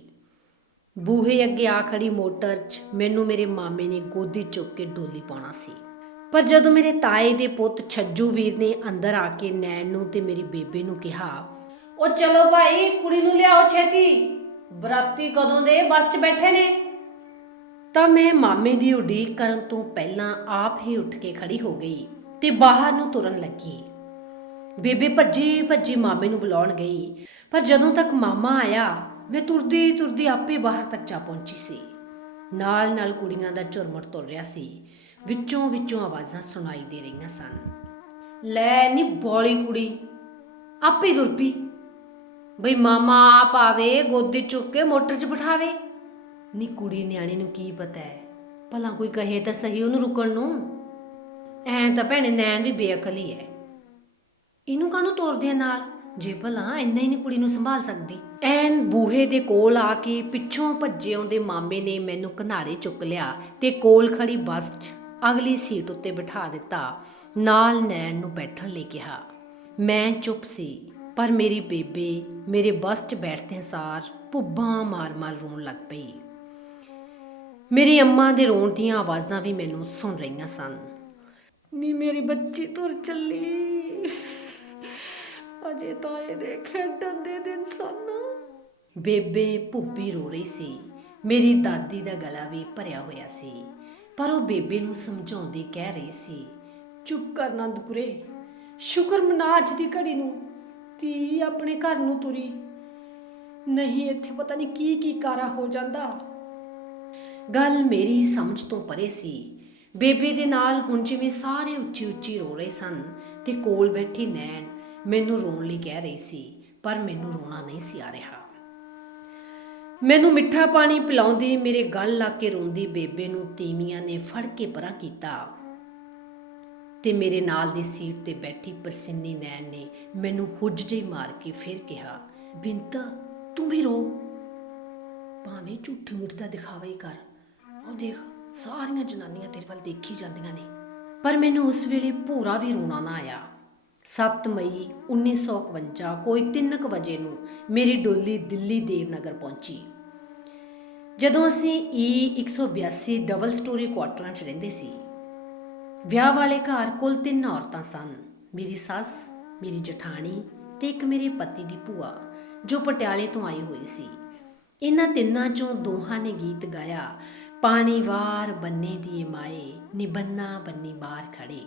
ਬੂਹੇ ਅੱਗੇ ਆ ਖੜੀ ਮੋਟਰ 'ਚ ਮੈਨੂੰ ਮੇਰੇ ਮਾਮੇ ਨੇ ਗੋਦੀ ਚੁੱਕ ਕੇ ਡੋਲੀ ਪਾਉਣਾ ਸੀ। ਪਰ ਜਦੋਂ ਮੇਰੇ ਤਾਏ ਦੇ ਪੁੱਤ ਛੱਜੂ ਵੀਰ ਨੇ ਅੰਦਰ ਆ ਕੇ ਨੈਣ ਨੂੰ ਤੇ ਮੇਰੀ ਬੇਬੇ ਨੂੰ ਕਿਹਾ, ਉਹ ਚਲੋ ਭਾਈ ਕੁੜੀ ਨੂੰ ਲਿਆਓ ਛੇਤੀ, ਬਰਾਤੀ ਕਦੋਂ ਦੇ ਬੱਸ 'ਚ ਬੈਠੇ ਨੇ, ਤਾਂ ਮੈਂ ਮਾਮੇ ਦੀ ਉਡੀਕ ਕਰਨ ਤੋਂ ਪਹਿਲਾਂ ਆਪ ਹੀ ਉੱਠ ਕੇ ਖੜੀ ਹੋ ਗਈ ਤੇ ਬਾਹਰ ਨੂੰ ਤੁਰਨ ਲੱਗੀ। ਬੇਬੇ ਭੱਜੀ ਭੱਜੀ ਮਾਮੇ ਨੂੰ ਬੁਲਾਉਣ ਗਈ, ਪਰ ਜਦੋਂ ਤੱਕ ਮਾਮਾ ਆਇਆ ਮੈਂ ਤੁਰਦੀ ਤੁਰਦੀ ਆਪੇ ਬਾਹਰ ਤੱਕ ਜਾ ਪਹੁੰਚੀ ਸੀ। ਨਾਲ ਨਾਲ ਕੁੜੀਆਂ ਦਾ ਝੁਰਮੁਰ ਤੁਰ ਰਿਹਾ ਸੀ। ਵਿੱਚੋਂ ਵਿੱਚੋਂ ਆਵਾਜ਼ਾਂ ਸੁਣਾਈ ਦੇ ਰਹੀਆਂ ਸਨ, ਲੈ ਨੀ ਬੋਲੀ ਕੁੜੀ ਆਪੇ ਤੁਰ ਪਈ, ਬਈ ਮਾਮਾ ਆਪ ਆਵੇ ਗੋਦੀ ਚੁੱਕ ਕੇ ਮੋਟਰ 'ਚ ਬਿਠਾਵੇ। ਨੀ ਕੁੜੀ ਨਿਆਣੀ ਨੂੰ ਕੀ ਪਤਾ ਹੈ, ਭਲਾ ਕੋਈ ਕਹੇ ਤਾਂ ਸਹੀ ਉਹਨੂੰ ਰੁਕਣ ਨੂੰ। ਐਂ ਤਾਂ ਭੈਣੇ ਨੈਣ ਵੀ ਬੇਅਕਲ ਹੀ ਹੈ, ਇਹਨੂੰ ਕਾਹਨੂੰ ਤੋਰਦੇ ਨਾਲ, ਜੇ ਭਲਾ ਇੰਨਾ ਹੀ ਨਹੀਂ ਕੁੜੀ ਨੂੰ ਸੰਭਾਲ ਸਕਦੀ। ਐਨ ਬੂਹੇ ਦੇ ਕੋਲ ਆ ਕੇ ਪਿੱਛੋਂ ਭੱਜੇ ਆਉਂਦੇ ਮਾਮੇ ਨੇ ਮੈਨੂੰ ਘਨਾੜੇ ਚੁੱਕ ਲਿਆ ਤੇ ਕੋਲ ਖੜੀ ਬੱਸ 'ਚ ਅਗਲੀ ਸੀਟ ਉੱਤੇ ਬਿਠਾ ਦਿੱਤਾ। ਨਾਲ ਨੈਣ ਨੂੰ ਬੈਠਣ ਲਈ ਕਿਹਾ। ਮੈਂ ਚੁੱਪ ਸੀ, ਪਰ ਮੇਰੀ ਬੇਬੇ ਮੇਰੇ ਬੱਸ 'ਚ ਬੈਠਦਿਆਂ ਸਾਰ ਭੁੱਬਾਂ ਮਾਰ-ਮਾਰ ਰੋਣ ਲੱਗ ਪਈ। ਮੇਰੀ ਅੰਮਾਂ ਦੇ ਰੋਣ ਦੀਆਂ ਆਵਾਜ਼ਾਂ ਵੀ ਮੈਨੂੰ ਸੁਣ ਰਹੀਆਂ ਸਨ। ਨੀ ਮੇਰੀ ਬੱਚੀ ਤੁਰ ਚੱਲੀ, ਅਜੇ ਤਾਂ ਇਹਦੇ ਖੇਡਣ ਦੇ ਦਿਨ ਸਨ। ਬੇਬੇ ਭੁੱਬੀ ਰੋ ਰਹੀ ਸੀ। ਮੇਰੀ ਦਾਦੀ ਦਾ ਗਲਾ ਵੀ ਭਰਿਆ ਹੋਇਆ ਸੀ, ਪਰ ਉਹ ਬੇਬੇ ਨੂੰ ਸਮਝਾਉਂਦੀ ਕਹਿ ਰਹੀ ਸੀ, ਚੁੱਪ ਕਰ ਨੰਦਪੁਰੇ, ਸ਼ੁਕਰ ਮਨਾ ਅੱਜ ਦੀ ਘੜੀ ਨੂੰ, ਧੀ ਆਪਣੇ ਘਰ ਨੂੰ ਤੁਰੀ, ਨਹੀਂ ਇੱਥੇ ਪਤਾ ਨਹੀਂ ਕੀ ਕੀ ਕਾਰਾ ਹੋ ਜਾਂਦਾ। ਗੱਲ ਮੇਰੀ ਸਮਝ ਤੋਂ ਪਰੇ ਸੀ। ਬੇਬੇ ਦੇ ਨਾਲ ਹੁਣ ਜਿਵੇਂ ਸਾਰੇ ਉੱਚੀ ਉੱਚੀ ਰੋ ਰਹੇ ਸਨ ਤੇ ਕੋਲ ਬੈਠੀ ਨੈਣ ਮੈਨੂੰ ਰੋਣ ਲਈ ਕਹਿ ਰਹੀ ਸੀ, ਪਰ ਮੈਨੂੰ ਰੋਣਾ ਨਹੀਂ ਸੀ ਆ ਰਿਹਾ। ਮੈਨੂੰ ਮਿੱਠਾ ਪਾਣੀ ਪਿਲਾਉਂਦੀ ਮੇਰੇ ਗਲ ਲਾ ਕੇ ਰੋਂਦੀ ਬੇਬੇ ਨੂੰ ਤੀਵੀਆਂ ਨੇ ਫੜ ਕੇ ਪਰਾਂ ਕੀਤਾ ਤੇ ਮੇਰੇ ਨਾਲ ਦੀ ਸੀਟ ਤੇ ਬੈਠੀ ਪਰਸਿੰਨੀ ਨੈਣ ਨੇ ਮੈਨੂੰ ਹੁੱਜ ਜਿਹੀ ਮਾਰ ਕੇ ਫਿਰ ਕਿਹਾ, ਬਿੰਤ ਤੂੰ ਵੀ ਰੋ, ਭਾਵੇਂ ਝੂਠੀ ਮੂਠ ਦਾ ਦਿਖਾਵਾ ਹੀ ਕਰ, ਉਹ ਦੇਖ ਸਾਰੀਆਂ ਜਨਾਨੀਆਂ ਤੇਰੇ ਵੱਲ ਦੇਖੀ ਜਾਂਦੀਆਂ ਨੇ। ਪਰ ਮੈਨੂੰ ਉਸ ਵੇਲੇ ਭੋਰਾ ਵੀ ਰੋਣਾ ਨਾ ਆਇਆ। 7 ਮਈ 1951 ਕੋਈ 3 ਵਜੇ ਨੂੰ ਮੇਰੀ ਡੋਲੀ ਦਿੱਲੀ ਦੇਵਨਗਰ ਪਹੁੰਚੀ। ਜਦੋਂ ਅਸੀਂ E182 ਡਬਲ ਸਟੋਰੀ ਕੁਆਟਰਾਂ 'ਚ ਰਹਿੰਦੇ ਸੀ। ਵਿਆਹ ਵਾਲੇ ਘਰ ਕੁੱਲ 3 ਔਰਤਾਂ ਸਨ, ਮੇਰੀ ਸੱਸ, ਮੇਰੀ ਜਠਾਣੀ ਤੇ ਇੱਕ ਮੇਰੇ ਪਤੀ ਦੀ ਭੂਆ ਜੋ ਪਟਿਆਲੇ ਤੋਂ ਆਈ ਹੋਈ ਸੀ। ਇਹਨਾਂ ਤਿੰਨਾਂ 'ਚੋਂ ਦੋਹਾਂ ਨੇ ਗੀਤ ਗਾਇਆ, ਪਾਣੀ ਵਾਰ ਬੰਨੇ ਦੀ ਮਾਏ ਨੀ ਬੰਨਾ ਬੰਨੀ ਬਾਹਰ ਖੜੇ।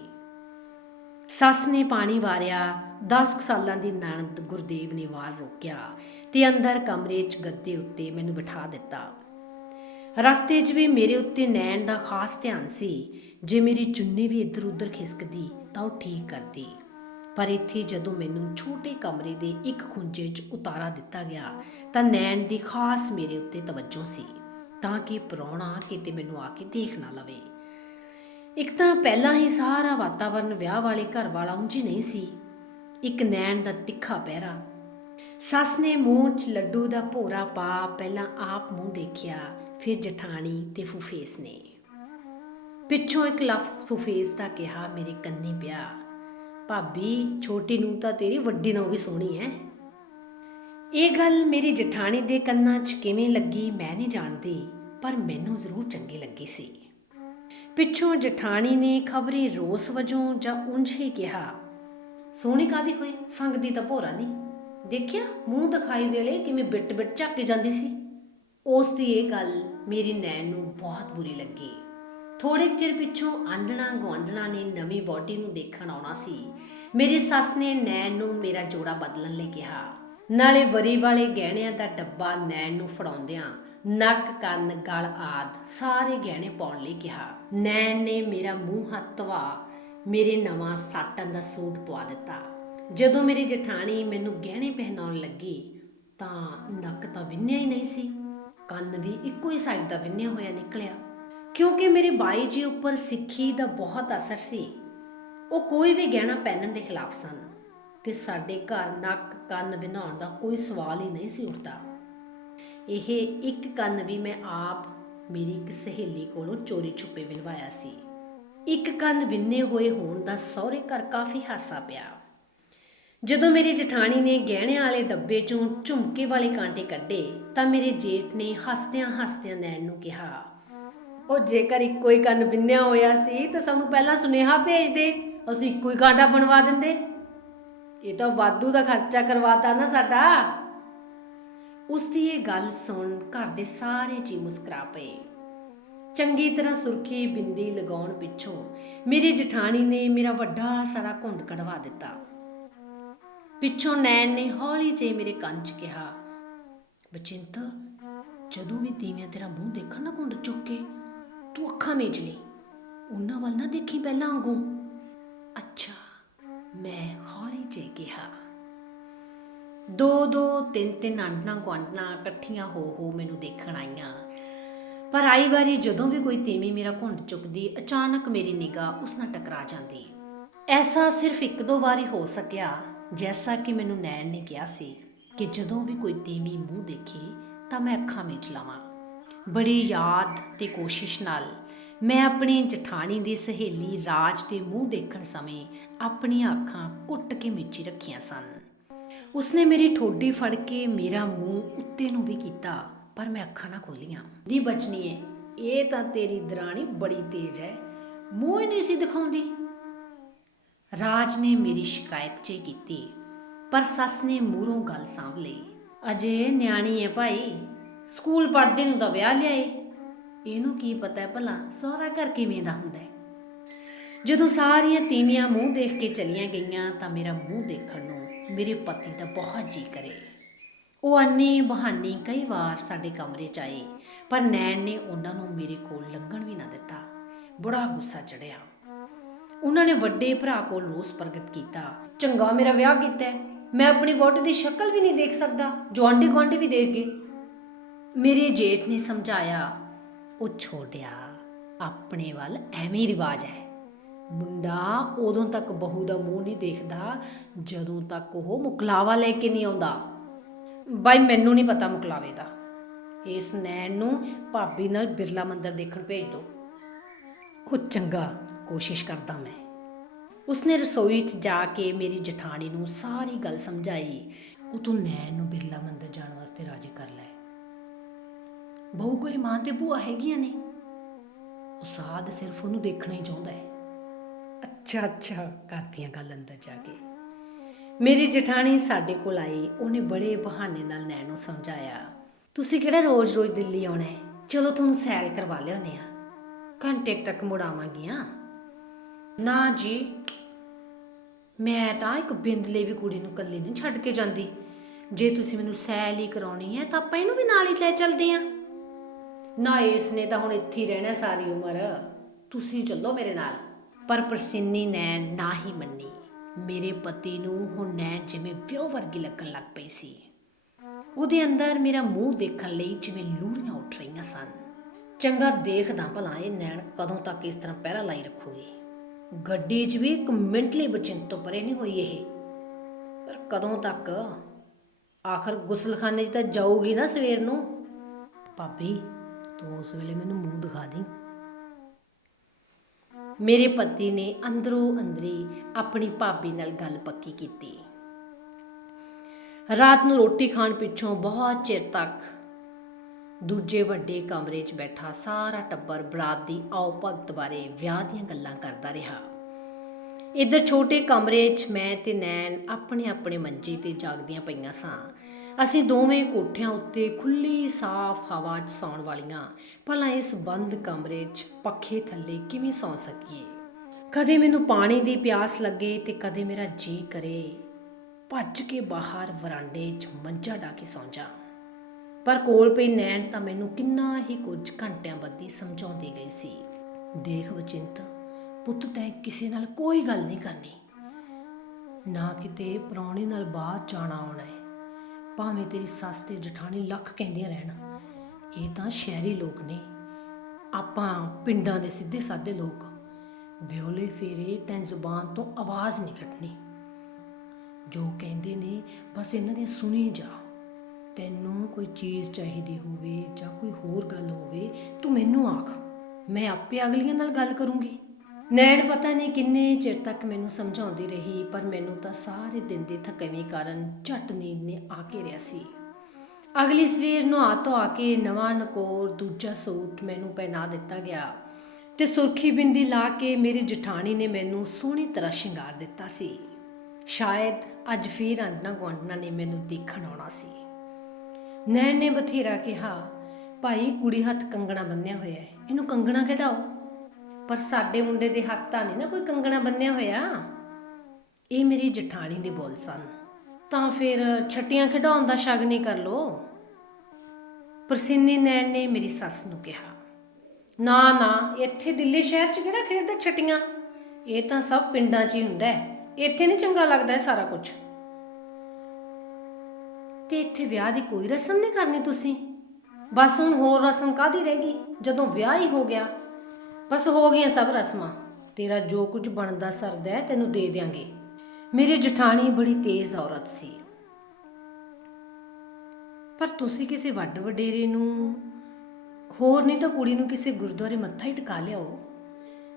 ਸੱਸ ਨੇ ਪਾਣੀ ਵਾਰਿਆ, 10 ਸਾਲਾਂ ਦੀ ਨਣਦ ਗੁਰਦੇਵ ਨੇ ਵਾਰ ਰੋਕਿਆ ਤੇ ਅੰਦਰ ਕਮਰੇ 'ਚ ਗੱਦੇ ਉੱਤੇ ਮੈਨੂੰ ਬਿਠਾ ਦਿੱਤਾ। ਰਸਤੇ 'ਚ ਵੀ ਮੇਰੇ ਉੱਤੇ ਨੈਣ ਦਾ ਖਾਸ ਧਿਆਨ ਸੀ। ਜੇ ਮੇਰੀ ਚੁੰਨੀ ਵੀ ਇੱਧਰ ਉੱਧਰ ਖਿਸਕਦੀ ਤਾਂ ਉਹ ਠੀਕ ਕਰਦੀ। ਪਰ ਇੱਥੇ ਜਦੋਂ ਮੈਨੂੰ ਛੋਟੇ ਕਮਰੇ ਦੇ ਇੱਕ ਖੁੰਝੇ 'ਚ ਉਤਾਰਾ ਦਿੱਤਾ ਗਿਆ ਤਾਂ ਨੈਣ ਦੀ ਖਾਸ ਮੇਰੇ ਉੱਤੇ ਤਵੱਜੋ ਸੀ, ਤਾਂ ਕਿ ਪ੍ਰਾਹੁਣਾ ਕਿਤੇ ਮੈਨੂੰ ਆ ਕੇ ਦੇਖ ਨਾ ਲਵੇ। ਇੱਕ ਤਾਂ ਪਹਿਲਾਂ ਹੀ ਸਾਰਾ ਵਾਤਾਵਰਨ ਵਿਆਹ ਵਾਲੇ ਘਰ ਵਾਲਾ ਉਂਝ ਹੀ ਨਹੀਂ ਸੀ। ਇੱਕ ਨੈਣ ਦਾ ਤਿੱਖਾ ਪਹਿਰਾ। ਸੱਸ ਨੇ ਮੂੰਹ 'ਚ ਲੱਡੂ ਦਾ ਭੋਰਾ ਪਾ ਪਹਿਲਾਂ ਆਪ ਮੂੰਹ ਦੇਖਿਆ, ਫਿਰ ਜਠਾਣੀ ਤੇ ਫੁਫੇਸ ਨੇ। ਪਿੱਛੋਂ ਇੱਕ ਲਫ਼ਜ਼ ਫੁਫੇਸ ਦਾ ਕਿਹਾ ਮੇਰੇ ਕੰਨੀ ਪਿਆ, ਭਾਬੀ ਛੋਟੀ ਨੂੰ ਤਾਂ ਤੇਰੀ ਵੱਡੀ ਨਾਲੋਂ ਵੀ ਸੋਹਣੀ ਹੈ। ਇਹ ਗੱਲ ਮੇਰੀ ਜਠਾਣੀ ਦੇ ਕੰਨਾਂ 'ਚ ਕਿਵੇਂ ਲੱਗੀ ਮੈਂ ਨਹੀਂ ਜਾਣਦੀ, ਪਰ ਮੈਨੂੰ ਜ਼ਰੂਰ ਚੰਗੀ ਲੱਗੀ ਸੀ। ਪਿੱਛੋਂ ਜਠਾਣੀ ਨੇ ਖਬਰੇ ਰੋਸ ਵਜੋਂ ਜਾਂ ਉਂਝ ਹੀ ਕਿਹਾ, ਸੋਹਣੀ ਕਾਹਦੀ ਹੋਈ, ਸੰਗ ਦੀ ਤਾਂ ਭੋਰਾ ਨਹੀਂ, ਦੇਖਿਆ ਮੂੰਹ ਦਿਖਾਈ ਵੇਲੇ ਕਿਵੇਂ ਬਿੱਟ ਬਿੱਟ ਝਾਕੀ ਜਾਂਦੀ ਸੀ। ਉਸ ਦੀ ਇਹ ਗੱਲ ਮੇਰੀ ਨੈਣ ਨੂੰ ਬਹੁਤ ਬੁਰੀ ਲੱਗੀ। ਥੋੜੇ ਚਿਰ ਪਿੱਛੋਂ ਆਂਢਣਾ ਗੁਆਂਢਣਾ ਨੇ ਨਵੀਂ ਵਹੁਟੀ ਨੂੰ ਦੇਖਣ ਆਉਣਾ ਸੀ। ਮੇਰੀ ਸੱਸ ਨੇ ਨੈਣ ਨੂੰ ਮੇਰਾ ਜੋੜਾ ਬਦਲਣ ਲਈ ਕਿਹਾ। ਨਾਲੇ ਵਰੀ ਵਾਲੇ ਗਹਿਣਿਆਂ ਦਾ ਡੱਬਾ ਨੈਣ ਨੂੰ ਫੜਾਉਂਦਿਆਂ ਨੱਕ ਕੰਨ ਗਲ ਆਦਿ ਸਾਰੇ ਗਹਿਣੇ ਪਾਉਣ ਲਈ ਕਿਹਾ। ਨੈਣ ਨੇ ਮੇਰਾ ਮੂੰਹ ਹੱਥ ਧਵਾ ਮੇਰੇ ਨਵਾਂ ਸਾਟਨ ਦਾ ਸੂਟ ਪਵਾ ਦਿੱਤਾ। ਜਦੋਂ ਮੇਰੀ ਜਠਾਣੀ ਮੈਨੂੰ ਗਹਿਣੇ ਪਹਿਨਾਉਣ ਲੱਗੀ ਤਾਂ ਨੱਕ ਤਾਂ ਵਿੰਨਿਆ ਹੀ ਨਹੀਂ ਸੀ, ਕੰਨ ਵੀ ਇੱਕੋ ਹੀ ਸਾਈਡ ਦਾ ਵਿੰਨਿਆ ਹੋਇਆ ਨਿਕਲਿਆ। ਕਿਉਂਕਿ ਮੇਰੇ ਬਾਈ ਜੀ ਉੱਪਰ ਸਿੱਖੀ ਦਾ ਬਹੁਤ ਅਸਰ ਸੀ, ਉਹ ਕੋਈ ਵੀ ਗਹਿਣਾ ਪਹਿਨਣ ਦੇ ਖਿਲਾਫ ਸਨ ਤੇ ਸਾਡੇ ਘਰ ਨੱਕ ਕੰਨ ਵਿੰਨਾਉਣ ਦਾ ਕੋਈ ਸਵਾਲ ਹੀ ਨਹੀਂ ਸੀ ਉੱਠਦਾ। ਇਹ ਇੱਕ ਕੰਨ ਵੀ ਮੈਂ ਆਪ ਮੇਰੀ ਇੱਕ ਸਹੇਲੀ ਕੋਲੋਂ ਚੋਰੀ ਛੁਪੇ ਵਿਲਵਾਇਆ ਸੀ। ਇੱਕ ਕੰਨ ਵਿੰਨੇ ਹੋਏ ਹੋਣ ਦਾ ਸਹੁਰੇ ਘਰ ਕਾਫੀ ਹਾਸਾ ਪਿਆ। ਜਦੋਂ ਮੇਰੀ ਜਠਾਣੀ ਨੇ ਗਹਿਣਿਆਂ ਵਾਲੇ ਡੱਬੇ 'ਚੋਂ ਝੁਮਕੇ ਵਾਲੇ ਕਾਂਟੇ ਕੱਢੇ ਤਾਂ ਮੇਰੇ ਜੇਠ ਨੇ ਹੱਸਦਿਆਂ ਹੱਸਦਿਆਂ ਨੈਣ ਨੂੰ ਕਿਹਾ, ਉਹ ਜੇਕਰ ਇੱਕੋ ਹੀ ਕੰਨ ਵਿੰਨਿਆ ਹੋਇਆ ਸੀ ਤਾਂ ਸਾਨੂੰ ਪਹਿਲਾਂ ਸੁਨੇਹਾ ਭੇਜ ਦੇ, ਅਸੀਂ ਇੱਕੋ ਹੀ ਕਾਂਟਾ ਬਣਵਾ ਦਿੰਦੇ। ਇਹ ਤਾਂ ਵਾਧੂ ਦਾ ਖਰਚਾ ਕਰਵਾਤਾ ਨਾ ਸਾਡਾ। ਉਸ ਦੀ ਇਹ ਗੱਲ ਸੁਣ ਘਰ ਦੇ ਸਾਰੇ ਜੀ ਮੁਸਕਰਾ ਪਏ। ਚੰਗੀ ਤਰ੍ਹਾਂ ਸੁਰਖੀ ਬਿੰਦੀ ਲਗਾਉਣ ਪਿੱਛੋਂ ਮੇਰੀ ਜਠਾਣੀ ਨੇ ਮੇਰਾ ਵੱਡਾ ਸਾਰਾ ਘੁੰਡ ਕਢਵਾ ਦਿੱਤਾ। ਪਿੱਛੋਂ ਨੈਣ ਨੇ ਹੌਲੀ ਜਿਹੀ ਮੇਰੇ ਕੰਨ 'ਚ ਕਿਹਾ, ਬਚਿੰਤ, ਜਦੋਂ ਵੀ ਤੀਵੀਆਂ ਤੇਰਾ ਮੂੰਹ ਦੇਖਣ ਨਾ ਘੁੰਡ ਚੁੱਕ ਕੇ, ਤੂੰ ਅੱਖਾਂ ਮੀਚ ਲਈ, ਉਹਨਾਂ ਵੱਲ ਨਾ ਦੇਖੀ ਪਹਿਲਾਂ ਵਾਂਗੂ। ਅੱਛਾ, ਮੈਂ ਹੌਲੀ ਜਿਹੀ ਕਿਹਾ। ਦੋ ਤਿੰਨ ਆਂਢਣਾਂ ਗੁਆਂਢਣਾਂ ਇਕੱਠੀਆਂ ਹੋ ਮੈਨੂੰ ਦੇਖਣ ਆਈਆਂ। ਪਰ ਆਈ ਵਾਰੀ ਜਦੋਂ ਵੀ ਕੋਈ ਤੀਵੀਂ ਮੇਰਾ ਘੁੰਡ ਚੁੱਕਦੀ, ਅਚਾਨਕ ਮੇਰੀ ਨਿਗਾਹ ਉਸ ਨਾਲ ਟਕਰਾ ਜਾਂਦੀ। ਐਸਾ ਸਿਰਫ ਇੱਕ ਦੋ ਵਾਰੀ ਹੋ ਸਕਿਆ, ਜੈਸਾ ਕਿ ਮੈਨੂੰ ਨੈਣ ਨੇ ਕਿਹਾ ਸੀ ਕਿ ਜਦੋਂ ਵੀ ਕੋਈ ਤੀਵੀਂ ਮੂੰਹ ਦੇਖੇ ਤਾਂ ਮੈਂ ਅੱਖਾਂ ਮੀਚ ਲਵਾਂ। ਬੜੀ ਯਾਦ ਤੇ ਕੋਸ਼ਿਸ਼ ਨਾਲ ਮੈਂ ਆਪਣੀ ਜਠਾਣੀ ਦੀ ਸਹੇਲੀ ਰਾਜ ਦੇ ਮੂੰਹ ਦੇਖਣ ਸਮੇਂ ਆਪਣੀਆਂ ਅੱਖਾਂ ਘੁੱਟ ਕੇ ਮੀਚੀ ਰੱਖੀਆਂ ਸਨ। ਉਸਨੇ ਮੇਰੀ ਠੋਡੀ ਫੜ ਕੇ ਮੇਰਾ ਮੂੰਹ ਉੱਤੇ ਨੂੰ ਵੀ ਕੀਤਾ, ਪਰ ਮੈਂ ਅੱਖਾਂ ਨਾ ਖੋਲੀਆਂ। ਦੀ ਬਚਨੀ ਹੈ, ਇਹ ਤਾਂ ਤੇਰੀ ਦਰਾਣੀ ਬੜੀ ਤੇਜ਼ ਹੈ, ਮੂੰਹ ਹੀ ਨਹੀਂ ਸੀ ਦਿਖਾਉਂਦੀ। ਰਾਜ ਨੇ ਮੇਰੀ ਸ਼ਿਕਾਇਤ 'ਚ ਕੀਤੀ, ਪਰ ਸੱਸ ਨੇ ਮੂਹਰੋਂ ਗੱਲ ਸਾਂਭ ਲਈ। ਅਜੇ ਨਿਆਣੀ ਹੈ ਭਾਈ, ਸਕੂਲ ਪੜ੍ਹਦੇ ਨੂੰ ਤਾਂ ਵਿਆਹ ਲਿਆਏ, ਇਹਨੂੰ ਕੀ ਪਤਾ ਭਲਾ ਸਹੁਰਾ ਘਰ ਕਿਵੇਂ ਦਾ ਹੁੰਦਾ ਹੈ। ਜਦੋਂ ਸਾਰੀਆਂ ਤੀਵੀਆਂ ਮੂੰਹ ਦੇਖ ਕੇ ਚਲੀਆਂ ਗਈਆਂ ਤਾਂ ਮੇਰਾ ਮੂੰਹ ਦੇਖਣ ਨੂੰ ਮੇਰੇ ਪਤੀ ਦਾ ਬਹੁਤ ਜੀ ਕਰੇ। ਉਹ ਅੰਨੀ ਬਹਾਨੀ ਕਈ ਵਾਰ ਸਾਡੇ ਕਮਰੇ 'ਚ ਆਏ, ਪਰ ਨੈਣ ਨੇ ਉਹਨਾਂ ਨੂੰ ਮੇਰੇ ਕੋਲ ਲੰਘਣ ਵੀ ਨਾ ਦਿੱਤਾ। ਬੜਾ ਗੁੱਸਾ ਚੜਿਆ। ਉਹਨਾਂ ਨੇ ਵੱਡੇ ਭਰਾ ਕੋਲ ਰੋਸ ਪ੍ਰਗਟ ਕੀਤਾ, ਚੰਗਾ ਮੇਰਾ ਵਿਆਹ ਕੀਤਾ, ਮੈਂ ਆਪਣੀ ਵਹੁਟੀ ਦੀ ਸ਼ਕਲ ਵੀ ਨਹੀਂ ਦੇਖ ਸਕਦਾ ਜੋ ਆਂਢੀ ਗੁਆਂਢੀ ਵੀ ਦੇਖ ਗਏ। ਮੇਰੇ ਜੇਠ ਨੇ ਸਮਝਾਇਆ, ਉਹ ਛੋਟਿਆ, ਆਪਣੇ ਵੱਲ ਐਵੇਂ ਹੀ ਰਿਵਾਜ ਹੈ। ਮੁੰਡਾ ਉਦੋਂ ਤੱਕ ਬਹੂ ਦਾ ਮੂੰਹ ਨਹੀਂ ਦੇਖਦਾ ਜਦੋਂ ਤੱਕ ਉਹ ਮੁਕਲਾਵਾ ਲੈ ਕੇ ਨਹੀਂ ਆਉਂਦਾ। ਬਾਈ ਮੈਨੂੰ ਨਹੀਂ ਪਤਾ ਮੁਕਲਾਵੇ ਦਾ, ਇਸ ਨੈਣ ਨੂੰ ਭਾਬੀ ਨਾਲ ਬਿਰਲਾ ਮੰਦਿਰ ਦੇਖਣ ਭੇਜ ਦਿਓ। ਉਹ ਚੰਗਾ, ਕੋਸ਼ਿਸ਼ ਕਰਦਾ ਮੈਂ। ਉਸਨੇ ਰਸੋਈ 'ਚ ਜਾ ਕੇ ਮੇਰੀ ਜਠਾਣੀ ਨੂੰ ਸਾਰੀ ਗੱਲ ਸਮਝਾਈ। ਉਹ ਤੂੰ ਨੈਣ ਨੂੰ ਬਿਰਲਾ ਮੰਦਿਰ ਜਾਣ ਵਾਸਤੇ ਰਾਜੀ ਕਰ ਲੈ। ਬਹੂ ਕੋਲੇ ਮਾਂ ਤੇ ਭੂਆ ਹੈਗੀਆਂ ਨੇ, ਉਹ ਸਾਧ ਸਿਰਫ ਉਹਨੂੰ ਦੇਖਣਾ ਹੀ ਚਾਹੁੰਦਾ ਹੈ। ਅੱਛਾ ਕਰਦੀਆਂ ਗੱਲ ਅੰਦਰ ਜਾ ਕੇ। ਮੇਰੀ ਜਠਾਣੀ ਸਾਡੇ ਕੋਲ ਆਈ। ਉਹਨੇ ਬੜੇ ਬਹਾਨੇ ਨਾਲ ਨੈਣ ਨੂੰ ਸਮਝਾਇਆ, ਤੁਸੀਂ ਕਿਹੜਾ ਰੋਜ਼-ਰੋਜ਼ ਦਿੱਲੀ ਆਉਣਾ ਹੈ, ਚਲੋ ਤੁਹਾਨੂੰ ਸੈਰ ਕਰਵਾ ਲਿਆਉਂਦੇ ਆ, ਘੰਟੇ ਤੱਕ ਮੁੜ ਆਵਾਂਗੀਆਂ। ਨਾ ਜੀ, ਮੈਂ ਤਾਂ ਇੱਕ ਬਿੰਦ ਲਈ ਵੀ ਕੁੜੀ ਨੂੰ ਇਕੱਲੀ ਨਹੀਂ ਛੱਡ ਕੇ ਜਾਂਦੀ। ਜੇ ਤੁਸੀਂ ਮੈਨੂੰ ਸੈਰ ਹੀ ਕਰਾਉਣੀ ਹੈ ਤਾਂ ਆਪਾਂ ਇਹਨੂੰ ਵੀ ਨਾਲ ਹੀ ਲੈ ਚੱਲਦੇ ਹਾਂ। ਨਾ ਇਸ ਨੇ ਤਾਂ ਹੁਣ ਇੱਥੇ ਹੀ ਰਹਿਣਾ ਸਾਰੀ ਉਮਰ, ਤੁਸੀਂ ਚੱਲੋ ਮੇਰੇ ਨਾਲ। ਪਰ ਪ੍ਰਸਿੰਨੀ ਨੈਣ ਨਾ ਹੀ ਮੰਨੀ। ਮੇਰੇ ਪਤੀ ਨੂੰ ਹੁਣ ਨੈਣ ਜਿਵੇਂ ਵਿਉ ਵਰਗੀ ਲੱਗਣ ਲੱਗ ਪਈ ਸੀ। ਉਹਦੇ ਅੰਦਰ ਮੇਰਾ ਮੂੰਹ ਦੇਖਣ ਲਈ ਜਿਵੇਂ ਲੂਰੀਆਂ ਉੱਠ ਰਹੀਆਂ ਸਨ। ਚੰਗਾ ਦੇਖਦਾ ਭਲਾ ਇਹ ਨੈਣ ਕਦੋਂ ਤੱਕ ਇਸ ਤਰ੍ਹਾਂ ਪਹਿਰਾ ਲਾਈ ਰੱਖੂਗੀ। ਗੱਡੀ 'ਚ ਵੀ ਇੱਕ ਮਿੰਟ ਲਈ ਬਚਿੰਤ ਤੋਂ ਪਰੇ ਨਹੀਂ ਹੋਈ ਇਹ, ਪਰ ਕਦੋਂ ਤੱਕ? ਆਖਰ ਗੁਸਲਖਾਨੇ 'ਚ ਤਾਂ ਜਾਊਗੀ ਨਾ ਸਵੇਰ ਨੂੰ। ਭਾਬੀ, ਤੂੰ ਉਸ ਵੇਲੇ ਮੈਨੂੰ ਮੂੰਹ ਦਿਖਾ ਦੀ। ਮੇਰੇ ਪਤੀ ਨੇ ਅੰਦਰੋਂ ਅੰਦਰੀ ਆਪਣੀ ਭਾਬੀ ਨਾਲ ਗੱਲ ਪੱਕੀ ਕੀਤੀ। ਰਾਤ ਨੂੰ ਰੋਟੀ ਖਾਣ ਪਿੱਛੋਂ ਬਹੁਤ ਚਿਰ ਤੱਕ ਦੂਜੇ ਵੱਡੇ ਕਮਰੇ 'ਚ ਬੈਠਾ ਸਾਰਾ ਟੱਬਰ ਬਰਾਤ ਦੀ ਆਓ ਭਗਤ ਬਾਰੇ ਵਿਆਹ ਦੀਆਂ ਗੱਲਾਂ ਕਰਦਾ ਰਿਹਾ। ਇੱਧਰ ਛੋਟੇ ਕਮਰੇ 'ਚ ਮੈਂ ਤੇ ਨੈਣ ਆਪਣੇ ਆਪਣੇ ਮੰਜੇ 'ਤੇ ਜਾਗਦੀਆਂ ਪਈਆਂ ਸਾਂ। ਅਸੀਂ ਦੋਵੇਂ ਕੋਠਿਆਂ ਉੱਤੇ ਖੁੱਲ੍ਹੀ ਸਾਫ਼ ਹਵਾ 'ਚ ਸੌਣ ਵਾਲੀਆਂ, ਭਲਾ ਇਸ ਬੰਦ ਕਮਰੇ 'ਚ ਪੱਖੇ ਥੱਲੇ ਕਿਵੇਂ ਸੌਂ ਸਕੀਏ। ਕਦੇ ਮੈਨੂੰ ਪਾਣੀ ਦੀ ਪਿਆਸ ਲੱਗੇ ਤੇ ਕਦੇ ਮੇਰਾ ਜੀਅ ਕਰੇ ਭੱਜ ਕੇ ਬਾਹਰ ਵਰਾਂਡੇ 'ਚ ਮੰਜਾ ਢਾ ਕੇ ਸੌਂ ਜਾ। ਪਰ ਕੋਲ ਪਈ ਨੈਣ ਤਾਂ ਮੈਨੂੰ ਕਿੰਨਾ ਹੀ ਕੁਝ ਘੰਟਿਆਂ ਬੱਧੀ ਸਮਝਾਉਂਦੀ ਗਈ ਸੀ। ਦੇਖ ਬਚਿੰਤ, ਪੁੱਤ ਤੈਂ ਕਿਸੇ ਨਾਲ ਕੋਈ ਗੱਲ ਨਹੀਂ ਕਰਨੀ। ਨਾ ਕਿਤੇ ਪ੍ਰਾਹੁਣੇ ਨਾਲ ਬਾਹਰ ਜਾਣਾ ਆਉਣਾ ਹੈ। ਭਾਵੇਂ ਤੇਰੀ ਸੱਸ ਤੇ ਜਠਾਣੀ ਲੱਖ ਕਹਿੰਦੀਆਂ ਰਹਿਣ, ਇਹ ਤਾਂ ਸ਼ਹਿਰੀ ਲੋਕ ਨੇ, ਆਪਾਂ ਪਿੰਡਾਂ ਦੇ ਸਿੱਧੇ ਸਾਦੇ ਲੋਕ। ਵਿਓਲੇ ਫੇਰੇ ਤੈਂ ਜ਼ੁਬਾਨ ਤੋਂ ਆਵਾਜ਼ ਨਹੀਂ ਕੱਢਣੀ। ਜੋ ਕਹਿੰਦੇ ਨੇ ਬਸ ਇਹਨਾਂ ਦੀਆਂ ਸੁਣੀ ਜਾ। ਤੈਨੂੰ ਕੋਈ ਚੀਜ਼ ਚਾਹੀਦੀ ਹੋਵੇ ਜਾਂ ਕੋਈ ਹੋਰ ਗੱਲ ਹੋਵੇ, ਤੂੰ ਮੈਨੂੰ ਆਖ, ਮੈਂ ਆਪੇ ਅਗਲੀਆਂ ਨਾਲ ਗੱਲ ਕਰੂੰਗੀ। ਨੈਣ ਪਤਾ ਨਹੀਂ ਕਿੰਨੇ ਚਿਰ ਤੱਕ ਮੈਨੂੰ ਸਮਝਾਉਂਦੀ ਰਹੀ, ਪਰ ਮੈਨੂੰ ਤਾਂ ਸਾਰੇ ਦਿਨ ਦੇ ਥਕੇਵੇਂ ਕਾਰਨ ਝੱਟ ਨੀਂਦ ਨੇ ਆ ਘੇਰਿਆ ਸੀ। ਅਗਲੀ ਸਵੇਰ ਨਹਾ ਧੋ ਕੇ ਨਵਾਂ ਨਕੋਰ ਦੂਜਾ ਸੂਟ ਮੈਨੂੰ ਪਹਿਨਾ ਦਿੱਤਾ ਗਿਆ ਤੇ ਸੁਰਖੀ ਬਿੰਦੀ ਲਾ ਕੇ ਮੇਰੀ ਜਠਾਣੀ ਨੇ ਮੈਨੂੰ ਸੋਹਣੀ ਤਰ੍ਹਾਂ ਸ਼ਿੰਗਾਰ ਦਿੱਤਾ ਸੀ। ਸ਼ਾਇਦ ਅੱਜ ਫੇਰ ਆਂਢਣਾ ਗੁਆਂਢਣਾ ਨੇ ਮੈਨੂੰ ਦੇਖਣ ਆਉਣਾ ਸੀ। ਨੈਣ ਨੇ ਬਥੇਰਾ ਕਿਹਾ, ਭਾਈ ਕੁੜੀ ਹੱਥ ਕੰਗਣਾ ਬੰਨਿਆ ਹੋਇਆ ਹੈ, ਇਹਨੂੰ ਕੰਗਣਾ ਖਿਡਾਓ। ਪਰ ਸਾਡੇ ਮੁੰਡੇ ਦੇ ਹੱਥ ਤਾਂ ਨਹੀਂ ਨਾ ਕੋਈ ਕੰਗਣਾ ਬੰਨਿਆ ਹੋਇਆ। ਇਹ ਮੇਰੀ ਜਠਾਣੀ ਦੇ ਬੋਲ ਸਨ। ਤਾਂ ਫਿਰ ਛੱਟੀਆਂ ਖਿਡਾਉਣ ਦਾ ਸ਼ਗਨ ਹੀ ਕਰ ਲੋ। ਪ੍ਰਸਿੰਨੀ ਨੈਣ ਨੇ ਮੇਰੀ ਸੱਸ ਨੂੰ ਕਿਹਾ, ਨਾ ਨਾ, ਇੱਥੇ ਦਿੱਲੀ ਸ਼ਹਿਰ 'ਚ ਕਿਹੜਾ ਖੇਡਦੇ ਛੱਟੀਆਂ, ਇਹ ਤਾਂ ਸਭ ਪਿੰਡਾਂ 'ਚ ਹੀ ਹੁੰਦਾ ਹੈ, ਇੱਥੇ ਨਹੀਂ ਚੰਗਾ ਲੱਗਦਾ ਇਹ ਸਾਰਾ ਕੁਝ। ਤੇ ਇੱਥੇ ਵਿਆਹ ਦੀ ਕੋਈ ਰਸਮ ਨਹੀਂ ਕਰਨੀ ਤੁਸੀਂ? ਬਸ ਹੁਣ ਹੋਰ ਰਸਮ ਕਾਹਦੀ ਰਹਿ ਗਈ, ਜਦੋਂ ਵਿਆਹ ਹੀ ਹੋ ਗਿਆ। ਬਸ ਹੋ ਗਈਆਂ ਸਭ ਰਸਮਾਂ, ਤੇਰਾ ਜੋ ਕੁਝ ਬਣਦਾ ਸਰਦਾ ਹੈ ਤੈਨੂੰ ਦੇ ਦਿਆਂਗੇ। ਮੇਰੀ ਜਠਾਣੀ ਬੜੀ ਤੇਜ਼ ਔਰਤ ਸੀ। ਪਰ ਤੁਸੀਂ ਕਿਸੇ ਵੱਡ ਵਡੇਰੇ ਨੂੰ, ਹੋਰ ਨਹੀਂ ਤਾਂ ਕੁੜੀ ਨੂੰ ਕਿਸੇ ਗੁਰਦੁਆਰੇ ਮੱਥਾ ਹੀ ਟਿਕਾ ਲਿਆਓ।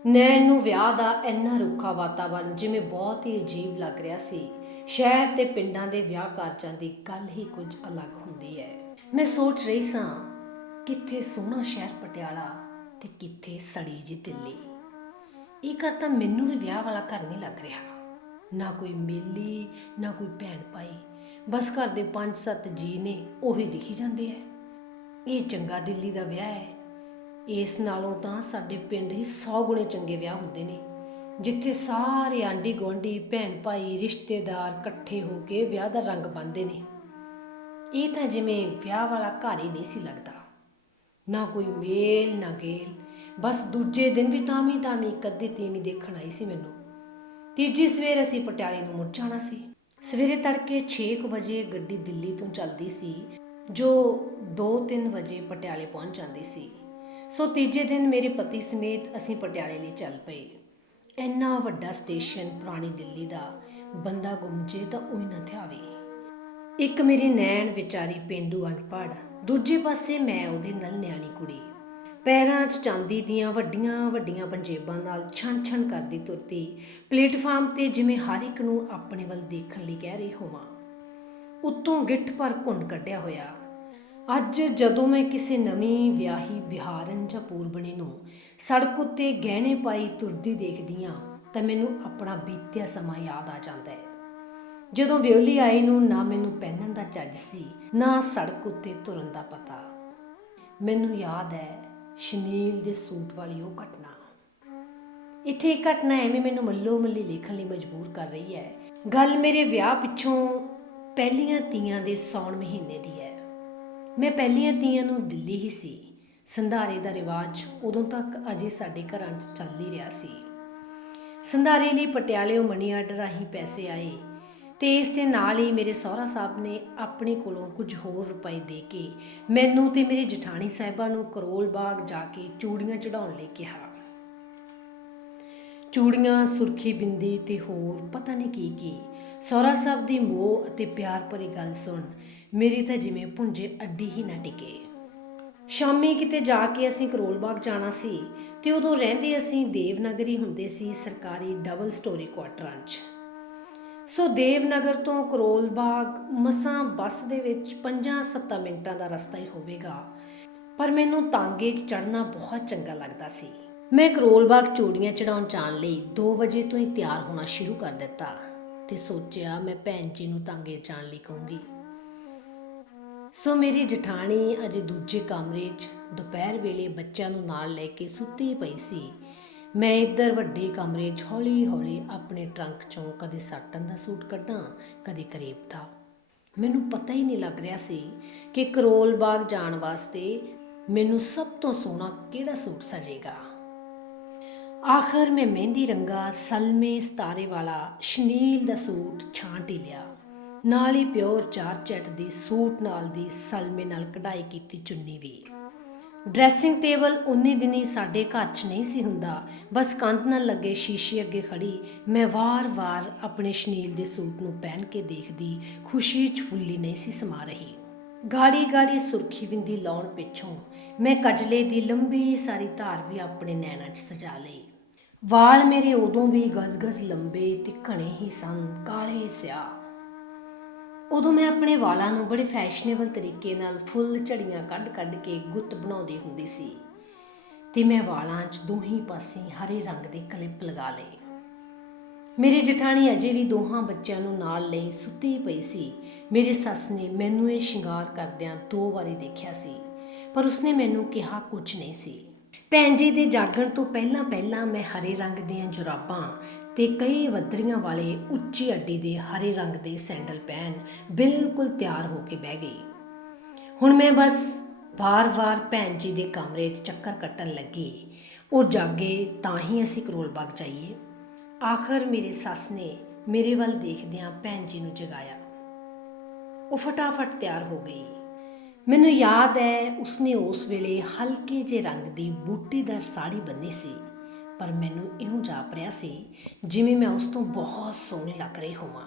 ਨੈਣ ਨੂੰ ਵਿਆਹ ਦਾ ਇੰਨਾ ਰੁੱਖਾ ਵਾਤਾਵਰਨ ਜਿਵੇਂ ਬਹੁਤ ਹੀ ਅਜੀਬ ਲੱਗ ਰਿਹਾ ਸੀ। ਸ਼ਹਿਰ ਤੇ ਪਿੰਡਾਂ ਦੇ ਵਿਆਹ ਕਾਰਜਾਂ ਦੀ ਗੱਲ ਹੀ ਕੁਝ ਅਲੱਗ ਹੁੰਦੀ ਹੈ। ਮੈਂ ਸੋਚ ਰਹੀ ਸਾਂ, ਕਿੱਥੇ ਸੋਹਣਾ ਸ਼ਹਿਰ ਪਟਿਆਲਾ ਤੇ ਕਿੱਥੇ ਸੜੀ ਜੀ ਦਿੱਲੀ। ਇਹ ਘਰ ਤਾਂ ਮੈਨੂੰ ਵੀ ਵਿਆਹ ਵਾਲਾ ਘਰ ਨਹੀਂ ਲੱਗ ਰਿਹਾ। ਨਾ ਕੋਈ ਮੇਲੀ, ਨਾ ਕੋਈ ਭੈਣ ਭਾਈ, ਬਸ ਘਰ ਦੇ 5-7 ਜੀ ਨੇ, ਉਹੀ ਦਿਖੀ ਜਾਂਦੇ ਹੈ। ਇਹ ਚੰਗਾ ਦਿੱਲੀ ਦਾ ਵਿਆਹ ਹੈ। ਇਸ ਨਾਲੋਂ ਤਾਂ ਸਾਡੇ ਪਿੰਡ ਹੀ 100 ਗੁਣੇ ਚੰਗੇ ਵਿਆਹ ਹੁੰਦੇ ਨੇ, ਜਿੱਥੇ ਸਾਰੇ ਆਂਢੀ ਗੁਆਂਢੀ, ਭੈਣ ਭਾਈ, ਰਿਸ਼ਤੇਦਾਰ ਇਕੱਠੇ ਹੋ ਕੇ ਵਿਆਹ ਦਾ ਰੰਗ ਬੰਨ੍ਹਦੇ ਨੇ। ਇਹ ਤਾਂ ਜਿਵੇਂ ਵਿਆਹ ਵਾਲਾ ਘਰ ਹੀ ਨਹੀਂ ਸੀ ਲੱਗਦਾ। ਨਾ ਕੋਈ ਮੇਲ ਨਾ ਗੇਲ, ਬਸ ਦੂਜੇ ਦਿਨ ਵੀ ਟਾਮੀ ਇੱਕ ਅੱਧੀ ਤੀਵੀਂ ਦੇਖਣ ਆਈ ਸੀ ਮੈਨੂੰ। ਤੀਜੀ ਸਵੇਰ ਅਸੀਂ ਪਟਿਆਲੇ ਨੂੰ ਮੁੜ ਜਾਣਾ ਸੀ। ਸਵੇਰੇ ਤੜਕੇ 6 ਵਜੇ ਗੱਡੀ ਦਿੱਲੀ ਤੋਂ ਚੱਲਦੀ ਸੀ, ਜੋ 2-3 ਵਜੇ ਪਟਿਆਲੇ ਪਹੁੰਚ ਜਾਂਦੀ ਸੀ। ਸੋ ਤੀਜੇ ਦਿਨ ਮੇਰੇ ਪਤੀ ਸਮੇਤ ਅਸੀਂ ਪਟਿਆਲੇ ਲਈ ਚੱਲ ਪਏ। ਇੰਨਾ ਵੱਡਾ ਸਟੇਸ਼ਨ ਪੁਰਾਣੀ ਦਿੱਲੀ ਦਾ, ਬੰਦਾ ਗੁੰਮ ਜੇ ਤਾਂ ਉਹੀ ਨਾ ਥਿਆਵੇ। ਇੱਕ ਮੇਰੀ ਨੈਣ ਵਿਚਾਰੀ ਪੇਂਡੂ ਅਨਪੜ੍ਹ, ਦੂਜੇ ਪਾਸੇ ਮੈਂ ਉਹਦੇ ਨਾਲ ਨਿਆਣੀ ਕੁੜੀ, ਪੈਰਾਂ 'ਚ ਚਾਂਦੀ ਦੀਆਂ ਵੱਡੀਆਂ ਵੱਡੀਆਂ ਪੰਜੇਬਾਂ ਨਾਲ ਛਣ ਕਰਦੀ ਤੁਰਦੀ ਪਲੇਟਫਾਰਮ ਤੇ, ਜਿਵੇਂ ਹਰ ਇੱਕ ਨੂੰ ਆਪਣੇ ਵੱਲ ਦੇਖਣ ਲਈ ਕਹਿ ਰਹੀ ਹੋਵਾਂ। ਉੱਤੋਂ ਗਿੱਠ ਭਰ ਘੁੰਡ ਕੱਢਿਆ ਹੋਇਆ। ਅੱਜ ਜਦੋਂ ਮੈਂ ਕਿਸੇ ਨਵੀਂ ਵਿਆਹੀ ਬਿਹਾਰਨ ਜਾਂ ਪੂਰਬਣੀ ਨੂੰ ਸੜਕ ਉੱਤੇ ਗਹਿਣੇ ਪਾਈ ਤੁਰਦੀ ਦੇਖਦੀ ਹਾਂ ਤਾਂ ਮੈਨੂੰ ਆਪਣਾ ਬੀਤਿਆ ਸਮਾਂ ਯਾਦ ਆ ਜਾਂਦਾ ਹੈ, ਜਦੋਂ ਵਿਓਲੀ ਆਈ ਨੂੰ ਨਾ ਮੈਨੂੰ ਪਹਿਨਣ ਦਾ ਚੱਜ ਸੀ, ਨਾ ਸੜਕ ਉੱਤੇ ਤੁਰਨ ਦਾ ਪਤਾ। ਮੈਨੂੰ ਯਾਦ ਹੈ ਸ਼ਨੀਲ ਦੇ ਸੂਟ ਵਾਲੀ ਉਹ ਘਟਨਾ। ਇੱਥੇ ਇਹ ਘਟਨਾ ਐਵੇਂ ਮੈਨੂੰ ਮੱਲੋ ਮੱਲੀ ਲਿਖਣ ਲਈ ਮਜਬੂਰ ਕਰ ਰਹੀ ਹੈ। ਗੱਲ ਮੇਰੇ ਵਿਆਹ ਪਿੱਛੋਂ ਪਹਿਲੀਆਂ ਤੀਆਂ ਦੇ ਸਾਉਣ ਮਹੀਨੇ ਦੀ ਹੈ। ਮੈਂ ਪਹਿਲੀਆਂ ਤੀਆਂ ਨੂੰ ਦਿੱਲੀ ਹੀ ਸੀ। ਸੰਧਾਰੇ ਦਾ ਰਿਵਾਜ ਉਦੋਂ ਤੱਕ ਅਜੇ ਸਾਡੇ ਘਰਾਂ 'ਚ ਚੱਲ ਹੀ ਰਿਹਾ ਸੀ। ਸੰਧਾਰੇ ਲਈ ਪਟਿਆਲਿਓਂ ਮਨੀ ਆਰਡਰ ਰਾਹੀਂ ਪੈਸੇ ਆਏ ਤੇ ਇਸ ਦੇ ਨਾਲ ਹੀ ਮੇਰੇ ਸਹੁਰਾ ਸਾਹਿਬ ਨੇ ਆਪਣੇ ਕੋਲੋਂ ਕੁਝ ਹੋਰ ਰੁਪਏ ਦੇ ਕੇ ਮੈਨੂੰ ਤੇ ਮੇਰੀ ਜਠਾਣੀ ਸਾਹਿਬਾ ਨੂੰ ਕਰੋਲ ਬਾਗ ਜਾ ਕੇ ਚੂੜੀਆਂ ਚੜਾਉਣ ਲਈ ਕਿਹਾ। ਚੂੜੀਆਂ, ਸੁਰਖੀ ਬਿੰਦੀ ਤੇ ਹੋਰ ਪਤਾ ਨਹੀਂ ਕੀ। ਸਹੁਰਾ ਸਾਹਿਬ ਦੀ ਮੋਹ ਅਤੇ ਪਿਆਰ ਭਰੀ ਗੱਲ ਸੁਣ ਮੇਰੀ ਤਾਂ ਜਿਵੇਂ ਭੁੰਜੇ ਅੱਡੀ ਹੀ ਨਾ ਟਿਕੇ। ਸ਼ਾਮੀ ਕਿਤੇ ਜਾ ਕੇ ਅਸੀਂ ਕਰੋਲ ਬਾਗ ਜਾਣਾ ਸੀ ਤੇ ਉਦੋਂ ਰਹਿੰਦੇ ਅਸੀਂ ਦੇਵਨਗਰੀ ਹੁੰਦੇ ਸੀ, ਸਰਕਾਰੀ ਡਬਲ ਸਟੋਰੀ ਕੁਆਟਰਾਂ 'ਚ। ਸੋ ਦੇਵਨਗਰ ਤੋਂ ਕਰੋਲ ਬਾਗ ਮਸਾਂ ਬੱਸ ਦੇ ਵਿੱਚ 5-7 ਮਿੰਟਾਂ ਦਾ ਰਸਤਾ ਹੀ ਹੋਵੇਗਾ, ਪਰ ਮੈਨੂੰ ਤਾਂਗੇ 'ਚ ਚੜ੍ਹਨਾ ਬਹੁਤ ਚੰਗਾ ਲੱਗਦਾ ਸੀ। ਮੈਂ ਕਰੋਲ ਬਾਗ ਚੂੜੀਆਂ ਚੜਾਉਣ ਜਾਣ ਲਈ 2 ਵਜੇ ਤੋਂ ਹੀ ਤਿਆਰ ਹੋਣਾ ਸ਼ੁਰੂ ਕਰ ਦਿੱਤਾ ਤੇ ਸੋਚਿਆ ਮੈਂ ਭੈਣ ਜੀ ਨੂੰ ਤਾਂਗੇ ਜਾਣ ਲਈ ਕਹੂੰਗੀ। ਸੋ ਮੇਰੀ ਜਠਾਣੀ ਅਜੇ ਦੂਜੇ ਕਮਰੇ 'ਚ ਦੁਪਹਿਰ ਵੇਲੇ ਬੱਚਿਆਂ ਨੂੰ ਨਾਲ ਲੈ ਕੇ ਸੁੱਤੀ ਪਈ ਸੀ। ਮੈਂ ਇੱਧਰ ਵੱਡੇ ਕਮਰੇ 'ਚ ਹੌਲੀ ਹੌਲੀ ਆਪਣੇ ਟਰੰਕ 'ਚੋਂ ਕਦੇ ਸਾਟਨ ਦਾ ਸੂਟ ਕੱਢਾਂ, ਕਦੇ ਕਰੇਬ ਦਾ। ਮੈਨੂੰ ਪਤਾ ਹੀ ਨਹੀਂ ਲੱਗ ਰਿਹਾ ਸੀ ਕਿ ਕਰੋਲ ਬਾਗ ਜਾਣ ਵਾਸਤੇ ਮੈਨੂੰ ਸਭ ਤੋਂ ਸੋਹਣਾ ਕਿਹੜਾ ਸੂਟ ਸਜੇਗਾ। ਆਖਰ ਮੈਂ ਮਹਿੰਦੀ ਰੰਗਾ ਸਲਮੇ ਸਤਾਰੇ ਵਾਲਾ ਸ਼ਨੀਲ ਦਾ ਸੂਟ ਛਾਂਟ ਹੀ ਲਿਆ। ਨਾਲ ਹੀ ਪਿਓਰ ਜਾਰਜੈਟ ਦੀ ਸੂਟ ਨਾਲ ਦੀ ਸਲਮੇ ਨਾਲ ਕਢਾਈ ਕੀਤੀ ਚੁੰਨੀ ਵੀ। ਡਰੈਸਿੰਗ ਟੇਬਲ ਉਨੇ ਦਿਨੀ ਸਾਡੇ ਘਰ 'ਚ ਨਹੀਂ ਸੀ ਹੁੰਦਾ। ਬਸ ਕੰਧ ਨਾਲ ਲੱਗੇ ਸ਼ੀਸ਼ੇ ਅੱਗੇ ਖੜੀ ਮੈਂ ਵਾਰ-ਵਾਰ ਆਪਣੇ ਸ਼ਨੀਲ ਦੇ ਸੂਟ ਨੂੰ ਪਹਿਨ ਕੇ ਦੇਖਦੀ, ਖੁਸ਼ੀ 'ਚ ਫੁੱਲੀ ਨਹੀਂ ਸੀ ਸਮਾ ਰਹੀ। ਗਾੜੀ ਸੁਰਖੀ ਬਿੰਦੀ ਲਾਉਣ ਪਿੱਛੋਂ ਮੈਂ ਕਜਲੇ ਦੀ ਲੰਬੀ ਸਾਰੀ ਧਾਰ ਵੀ ਆਪਣੇ ਨੈਣਾਂ 'ਚ ਸਜਾ ਲਈ। ਵਾਲ ਮੇਰੇ ਉਦੋਂ ਵੀ ਗਜ਼-ਗਜ਼ ਲੰਬੇ ਤੇ ਘਣੇ ਹੀ ਸਨ, ਕਾਲੇ ਸਿਆਹ। ਉਦੋਂ ਮੈਂ ਆਪਣੇ ਵਾਲਾਂ ਨੂੰ ਬੜੇ ਫੈਸ਼ਨੇਬਲ ਤਰੀਕੇ ਨਾਲ ਫੁੱਲ ਝੜੀਆਂ ਕੱਢ ਕੇ ਗੁੱਤ ਬਣਾਉਂਦੀ ਹੁੰਦੀ ਸੀ ਤੇ ਮੈਂ ਵਾਲਾਂ 'ਚ ਦੋਹੀਂ ਪਾਸੇ ਹਰੇ ਰੰਗ ਦੇ ਕਲਿੱਪ ਲਗਾ ਲਏ। ਮੇਰੀ ਜਠਾਣੀ ਅਜੇ ਵੀ ਦੋਹਾਂ ਬੱਚਿਆਂ ਨੂੰ ਨਾਲ ਲਈ ਸੁੱਤੀ ਪਈ ਸੀ। ਮੇਰੀ ਸੱਸ ਨੇ ਮੈਨੂੰ ਇਹ ਸ਼ਿੰਗਾਰ ਕਰਦਿਆਂ 2 ਵਾਰੀ ਦੇਖਿਆ ਸੀ, ਪਰ ਉਸਨੇ ਮੈਨੂੰ ਕਿਹਾ ਕੁਝ ਨਹੀਂ ਸੀ। ਭੈਣ ਜੀ ਦੇ ਜਾਗਣ ਤੋਂ ਪਹਿਲਾਂ ਮੈਂ ਹਰੇ ਰੰਗ ਦੀਆਂ ਜੁਰਾਬਾਂ ਤੇ ਕਈ ਵੱਧਰੀਆਂ ਵਾਲੇ ਉੱਚੀ ਅੱਡੀ ਦੇ ਹਰੇ ਰੰਗ ਦੇ ਸੈਂਡਲ ਪਹਿਨ ਬਿਲਕੁਲ ਤਿਆਰ ਹੋ ਕੇ ਬਹਿ ਗਈ। ਹੁਣ ਮੈਂ ਬਸ ਵਾਰ-ਵਾਰ ਭੈਣ ਜੀ ਦੇ ਕਮਰੇ 'ਚ ਚੱਕਰ ਕੱਟਣ ਲੱਗੀ। ਉਹ ਜਾਗੇ ਤਾਂ ਹੀ ਅਸੀਂ ਕਰੋਲ ਬਾਗ ਜਾਈਏ। ਆਖਰ ਮੇਰੀ ਸੱਸ ਨੇ ਮੇਰੇ ਵੱਲ ਦੇਖਦਿਆਂ ਭੈਣ ਜੀ ਨੂੰ ਜਗਾਇਆ। ਉਹ ਫਟਾਫਟ ਤਿਆਰ ਹੋ ਗਈ। ਮੈਨੂੰ ਯਾਦ ਹੈ ਉਸਨੇ ਉਸ ਵੇਲੇ ਹਲਕੇ ਜਿਹੇ ਰੰਗ ਦੀ ਬੂਟੀਦਾਰ ਸਾੜੀ ਬੰਨ੍ਹੀ ਸੀ, ਪਰ ਮੈਨੂੰ ਇਉਂ ਜਾਪ ਰਿਹਾ ਸੀ ਜਿਵੇਂ ਮੈਂ ਉਸ ਤੋਂ ਬਹੁਤ ਸੋਹਣੀ ਲੱਗ ਰਹੀ ਹੋਵਾਂ।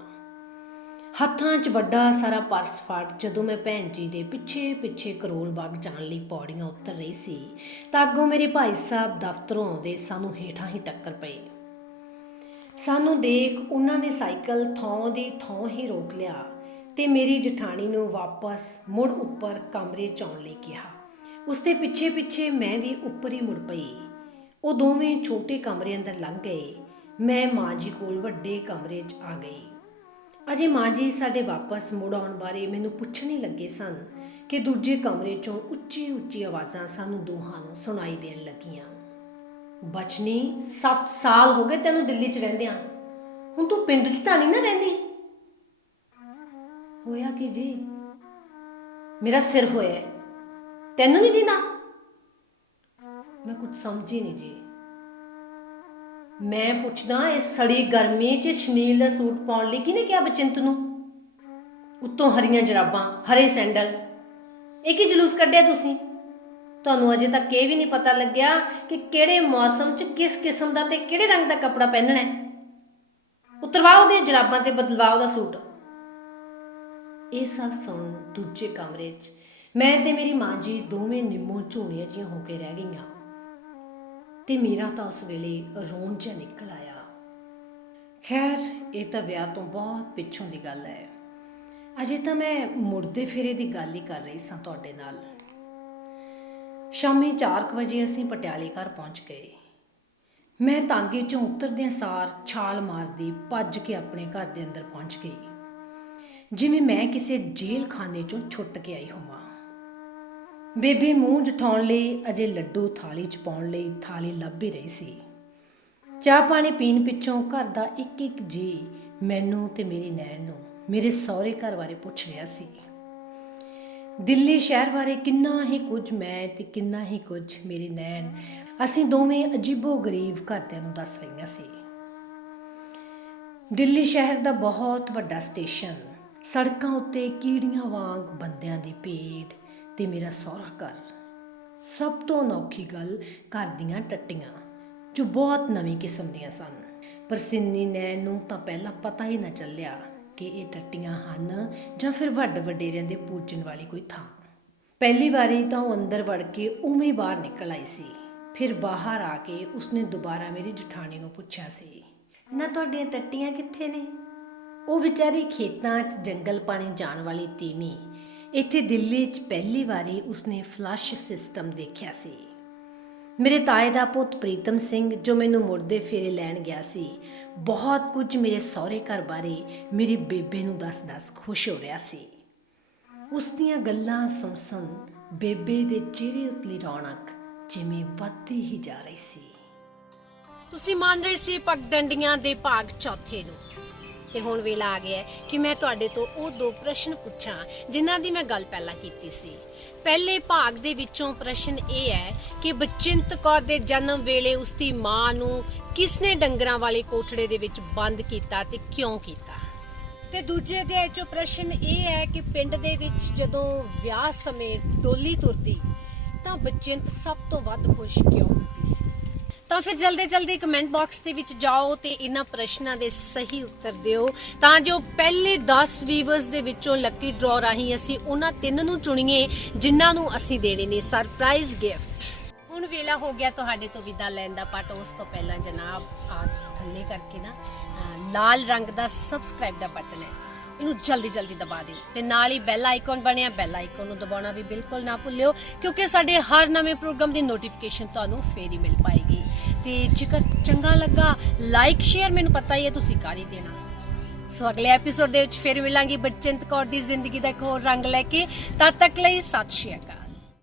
ਹੱਥਾਂ 'ਚ ਵੱਡਾ ਸਾਰਾ ਪਰਸ ਫੜ ਜਦੋਂ ਮੈਂ ਭੈਣ ਜੀ ਦੇ ਪਿੱਛੇ ਕਰੋਲ ਬਾਗ ਜਾਣ ਲਈ ਪੌੜੀਆਂ ਉਤਰ ਰਹੀ ਸੀ ਤਾਂ ਅੱਗੋਂ ਮੇਰੇ ਭਾਈ ਸਾਹਿਬ ਦਫ਼ਤਰੋਂ ਆਉਂਦੇ ਸਾਨੂੰ ਹੇਠਾਂ ਹੀ ਟੱਕਰ ਪਏ। ਸਾਨੂੰ ਦੇਖ ਉਹਨਾਂ ਨੇ ਸਾਈਕਲ ਥਾਂ ਦੀ ਥਾਂ ਹੀ ਰੋਕ ਲਿਆ ਤੇ ਮੇਰੀ ਜਠਾਣੀ ਨੂੰ ਵਾਪਸ ਮੁੜ ਉੱਪਰ ਕਮਰੇ 'ਚ ਆਉਣ ਲਈ ਕਿਹਾ। ਉਸਦੇ ਪਿੱਛੇ ਮੈਂ ਵੀ ਉੱਪਰ ਹੀ ਮੁੜ ਪਈ। ਉਹ ਦੋਵੇਂ ਛੋਟੇ ਕਮਰੇ ਅੰਦਰ ਲੰਘ ਗਏ। ਮੈਂ ਮਾਂ ਜੀ ਕੋਲ ਵੱਡੇ ਕਮਰੇ 'ਚ ਆ ਗਈ। ਅਜੇ ਮਾਂ ਜੀ ਸਾਡੇ ਵਾਪਸ ਮੁੜ ਆਉਣ ਬਾਰੇ ਮੈਨੂੰ ਪੁੱਛਣ ਹੀ ਲੱਗੇ ਸਨ ਕਿ ਦੂਜੇ ਕਮਰੇ 'ਚੋਂ ਉੱਚੀ ਆਵਾਜ਼ਾਂ ਸਾਨੂੰ ਦੋਹਾਂ ਨੂੰ ਸੁਣਾਈ ਦੇਣ ਲੱਗੀਆਂ। ਬਚਨੀ, 7 ਸਾਲ ਹੋ ਗਏ ਤੈਨੂੰ ਦਿੱਲੀ 'ਚ ਰਹਿੰਦਿਆਂ, ਹੁਣ ਤੂੰ ਪਿੰਡ 'ਚ ਤਾਂ ਨਹੀਂ ਨਾ ਰਹਿੰਦੀ? ਹੋਇਆ ਕੀ ਜੀ? ਮੇਰਾ ਸਿਰ ਹੋਇਆ, ਤੈਨੂੰ ਨਹੀਂ ਦਿੰਦਾ? ਮੈਂ ਕੁਝ ਸਮਝੀ ਨਹੀਂ ਜੀ। ਮੈਂ ਪੁੱਛਦਾ, ਇਸ ਸੜੀ ਗਰਮੀ 'ਚ ਸ਼ਨੀਲ ਦਾ ਸੂਟ ਪਾਉਣ ਲਈ ਕਿਹਨੇ ਕਿਹਾ ਬਚਿੰਤ ਨੂੰ? ਉੱਤੋਂ ਹਰੀਆਂ ਜਰਾਬਾਂ, ਹਰੇ ਸੈਂਡਲ, ਇਹ ਕੀ ਜਲੂਸ ਕੱਢਿਆ ਤੁਸੀਂ? ਤੁਹਾਨੂੰ ਅਜੇ ਤੱਕ ਇਹ ਵੀ ਨਹੀਂ ਪਤਾ ਲੱਗਿਆ ਕਿ ਕਿਹੜੇ ਮੌਸਮ 'ਚ ਕਿਸ ਕਿਸਮ ਦਾ ਤੇ ਕਿਹੜੇ ਰੰਗ ਦਾ ਕੱਪੜਾ ਪਹਿਨਣਾ ਹੈ। ਉਤਰਵਾਓ ਦੇ ਜਰਾਬਾਂ ਤੇ ਬਦਲਵਾਓ ਦਾ ਸੂਟ। ਇਹ ਸਭ ਸੁਣ ਦੂਜੇ ਕਮਰੇ 'ਚ ਮੈਂ ਤੇ ਮੇਰੀ ਮਾਂ ਜੀ ਦੋਵੇਂ ਨਿੰਮੋ ਝੋਲੀਆਂ ਜਿਹੀਆਂ ਹੋ ਕੇ ਰਹਿ ਗਈਆਂ ਤੇ ਮੇਰਾ ਤਾਂ ਉਸ ਵੇਲੇ ਰੋਣ ਜਿਹਾ ਨਿਕਲ ਆਇਆ। ਖੈਰ, ਇਹ ਤਾਂ ਵਿਆਹ ਤੋਂ ਬਹੁਤ ਪਿੱਛੋਂ ਦੀ ਗੱਲ ਹੈ। ਅਜੇ ਤਾਂ ਮੈਂ ਮੁੜਦੇ ਫੇਰੇ ਦੀ ਗੱਲ ਹੀ ਕਰ ਰਹੀ ਸਾਂ ਤੁਹਾਡੇ ਨਾਲ। ਸ਼ਾਮੀ 4 ਵਜੇ ਅਸੀਂ ਪਟਿਆਲੇ ਘਰ ਪਹੁੰਚ ਗਏ। ਮੈਂ ਤਾਂਗੇ 'ਚੋਂ ਉਤਰਦਿਆਂ ਸਾਰ ਛਾਲ ਮਾਰਦੀ ਭੱਜ ਕੇ ਆਪਣੇ ਘਰ ਦੇ ਅੰਦਰ ਪਹੁੰਚ ਗਈ, ਜਿਵੇਂ ਮੈਂ ਕਿਸੇ ਜੇਲ੍ਹ ਖਾਨੇ 'ਚੋਂ ਛੁੱਟ ਕੇ ਆਈ ਹੋਵਾਂ। ਬੇਬੇ ਮੂੰਹ ਜਠਾਉਣ ਲਈ ਅਜੇ ਲੱਡੂ ਥਾਲੀ 'ਚ ਪਾਉਣ ਲਈ ਥਾਲੀ ਲੱਭ ਹੀ ਰਹੀ ਸੀ। ਚਾਹ ਪਾਣੀ ਪੀਣ ਪਿੱਛੋਂ ਘਰ ਦਾ ਇੱਕ ਜੀ ਮੈਨੂੰ ਤੇ ਮੇਰੀ ਨੈਣ ਨੂੰ ਮੇਰੇ ਸਹੁਰੇ ਘਰ ਬਾਰੇ ਪੁੱਛ ਰਿਹਾ ਸੀ। ਦਿੱਲੀ ਸ਼ਹਿਰ ਬਾਰੇ ਕਿੰਨਾ ਹੀ ਕੁਝ ਮੈਂ ਤੇ ਕਿੰਨਾ ਹੀ ਕੁਝ ਮੇਰੀ ਨੈਣ, ਅਸੀਂ ਦੋਵੇਂ ਅਜੀਬੋ ਗਰੀਬ ਘਰਦਿਆਂ ਨੂੰ ਦੱਸ ਰਹੀਆਂ ਸੀ। ਦਿੱਲੀ ਸ਼ਹਿਰ ਦਾ ਬਹੁਤ ਵੱਡਾ ਸਟੇਸ਼ਨ, ਸੜਕਾਂ ਉੱਤੇ ਕੀੜੀਆਂ ਵਾਂਗ ਬੰਦਿਆਂ ਦੀ ਭੀੜ ਤੇ ਮੇਰਾ ਸਹੁਰਾ ਘਰ। ਸਭ ਤੋਂ ਅਨੋਖੀ ਗੱਲ, ਘਰ ਦੀਆਂ ਟੱਟੀਆਂ ਜੋ ਬਹੁਤ ਨਵੀਂ ਕਿਸਮ ਦੀਆਂ ਸਨ। ਪਰ ਸਿੰਨੀ ਨੈਣ ਨੂੰ ਤਾਂ ਪਹਿਲਾਂ ਪਤਾ ਹੀ ਨਾ ਚੱਲਿਆ ਕਿ ਇਹ ਟੱਟੀਆਂ ਹਨ ਜਾਂ ਫਿਰ ਵੱਡ ਵਡੇਰਿਆਂ ਦੇ ਪੂਜਣ ਵਾਲੀ ਕੋਈ ਥਾਂ। ਪਹਿਲੀ ਵਾਰੀ ਤਾਂ ਉਹ ਅੰਦਰ ਵੜ ਕੇ ਉਵੇਂ ਹੀ ਬਾਹਰ ਨਿਕਲ ਆਈ ਸੀ। ਫਿਰ ਬਾਹਰ ਆ ਕੇ ਉਸਨੇ ਦੁਬਾਰਾ ਮੇਰੀ ਜਠਾਣੀ ਨੂੰ ਪੁੱਛਿਆ ਸੀ, ਨਾ ਤੁਹਾਡੀਆਂ ਟੱਟੀਆਂ ਕਿੱਥੇ ਨੇ? ਉਹ ਵਿਚਾਰੀ ਖੇਤਾਂ 'ਚ ਜੰਗਲ ਪਾਣੀ ਜਾਣ ਵਾਲੀ ਤੀਵੀਂ। ਇੱਥੇ ਦਿੱਲੀ 'ਚ ਪਹਿਲੀ ਵਾਰੀ ਉਸਨੇ ਫਲੱਸ਼ ਸਿਸਟਮ ਦੇਖਿਆ ਸੀ। ਮੇਰੇ ਤਾਏ ਦਾ ਪੁੱਤ ਪ੍ਰੀਤਮ ਸਿੰਘ, ਜੋ ਮੈਨੂੰ ਮੁੜਦੇ ਫੇਰੇ ਲੈਣ ਗਿਆ ਸੀ, ਬਹੁਤ ਕੁਝ ਮੇਰੇ ਸਹੁਰੇ ਘਰ ਬਾਰੇ ਮੇਰੀ ਬੇਬੇ ਨੂੰ ਦੱਸ ਖੁਸ਼ ਹੋ ਰਿਹਾ ਸੀ। ਉਸ ਦੀਆਂ ਗੱਲਾਂ ਸੁਣ ਬੇਬੇ ਦੇ ਚਿਹਰੇ ਉਤਲੀ ਰੌਣਕ ਜਿਵੇਂ ਵੱਧਦੀ ਹੀ ਜਾ ਰਹੀ ਸੀ। ਤੁਸੀਂ ਮੰਨ ਰਹੇ ਸੀ ਪਗਡੰਡੀਆਂ ਦੇ ਭਾਗ ਚੌਥੇ ਨੂੰ। ਤੇ ਹੁਣ ਵੇਲਾ ਆ ਗਿਆ ਹੈ ਕਿ ਮੈਂ ਤੁਹਾਡੇ ਤੋਂ ਉਹ 2 ਪ੍ਰਸ਼ਨ ਪੁੱਛਾਂ ਜਿਨ੍ਹਾਂ ਦੀ ਮੈਂ ਗੱਲ ਪਹਿਲਾਂ ਕੀਤੀ ਸੀ। ਪਹਿਲੇ ਭਾਗ ਦੇ ਵਿੱਚੋਂ ਪ੍ਰਸ਼ਨ ਇਹ ਹੈ ਕਿ ਬਚਿੰਤ ਕੌਰ ਦੇ ਜਨਮ ਵੇਲੇ ਉਸਦੀ ਮਾਂ ਨੂੰ ਕਿਸਨੇ ਡੰਗਰਾਂ ਵਾਲੇ ਕੋਠੜੇ ਦੇ ਵਿੱਚ ਬੰਦ ਕੀਤਾ ਤੇ ਕਿਉਂ ਕੀਤਾ। ਤੇ ਦੂਜੇ ਅਧਿਆਇ ਚੋਂ ਪ੍ਰਸ਼ਨ ਇਹ ਹੈ ਕਿ ਪਿੰਡ ਦੇ ਵਿੱਚ ਜਦੋਂ ਵਿਆਹ ਸਮੇਂ ਡੋਲੀ ਤੁਰਦੀ ਤਾਂ ਬਚਿੰਤ ਸਭ ਤੋਂ ਵੱਧ ਖੁਸ਼ ਕਿਉਂ ਹੁੰਦੀ ਸੀ। ਤਾਂ ਫਿਰ ਜਲਦੀ ਕਮੈਂਟ ਬਾਕਸ ਦੇ ਵਿੱਚ ਜਾਓ ਤੇ ਇਹਨਾਂ ਪ੍ਰਸ਼ਨਾਂ ਦੇ ਸਹੀ ਉੱਤਰ ਦਿਓ ਤਾਂ ਜੋ ਪਹਿਲੇ 10 ਵੀਵਰਸ ਦੇ ਵਿੱਚੋਂ ਲੱਕੀ ਡਰਾਅ ਰਾਹੀਂ ਅਸੀਂ ਉਹਨਾਂ 3 ਨੂੰ ਚੁਣੀਏ ਜਿਨ੍ਹਾਂ ਨੂੰ ਅਸੀਂ ਦੇਣੇ ਨੇ ਸਰਪ੍ਰਾਈਜ਼ ਗਿਫਟ। ਹੁਣ ਵੇਲਾ ਹੋ ਗਿਆ ਤੁਹਾਡੇ ਤੋਂ ਵਿਦਾ ਲੈਣ ਦਾ, ਪਰ ਉਸ ਤੋਂ ਪਹਿਲਾਂ ਜਨਾਬ ਆ ਥੱਲੇ ਕਰਕੇ ਨਾ ਲਾਲ ਰੰਗ ਦਾ ਸਬਸਕ੍ਰਾਈਬ ਦਾ ਬਟਨ ਹੈ, ਇਹਨੂੰ ਜਲਦੀ ਦਬਾ ਦਿਓ ਤੇ ਨਾਲ ਹੀ ਬੈਲ ਆਈਕਨ ਬਣਿਆ, ਬੈਲ ਆਈਕਨ ਨੂੰ ਦਬਾਉਣਾ ਵੀ ਬਿਲਕੁਲ ਨਾ ਭੁੱਲਿਓ ਕਿਉਂਕਿ ਸਾਡੇ ਹਰ ਨਵੇਂ ਪ੍ਰੋਗਰਾਮ ਦੀ ਨੋਟੀਫਿਕੇਸ਼ਨ ਤੁਹਾਨੂੰ ਫੇਰ ਹੀ ਮਿਲ ਪਾਏਗੀ। ਤੇ ਜੇਕਰ ਚੰਗਾ ਲੱਗਾ ਲਾਈਕ ਸ਼ੇਅਰ ਮੈਨੂੰ ਪਤਾ ਹੀ ਹੈ ਤੁਸੀਂ ਕਰ ਹੀ ਦੇਣਾ। ਸੋ ਅਗਲੇ ਐਪੀਸੋਡ ਦੇ ਵਿੱਚ ਫੇਰ ਮਿਲਾਂਗੇ ਬਚਿੰਤ ਕੌਰ ਦੀ ਜ਼ਿੰਦਗੀ ਦਾ ਇੱਕ ਹੋਰ ਰੰਗ ਲੈ ਕੇ। ਤਦ ਤੱਕ ਲਈ ਸਤਿ ਸ਼੍ਰੀ ਅਕਾਲ।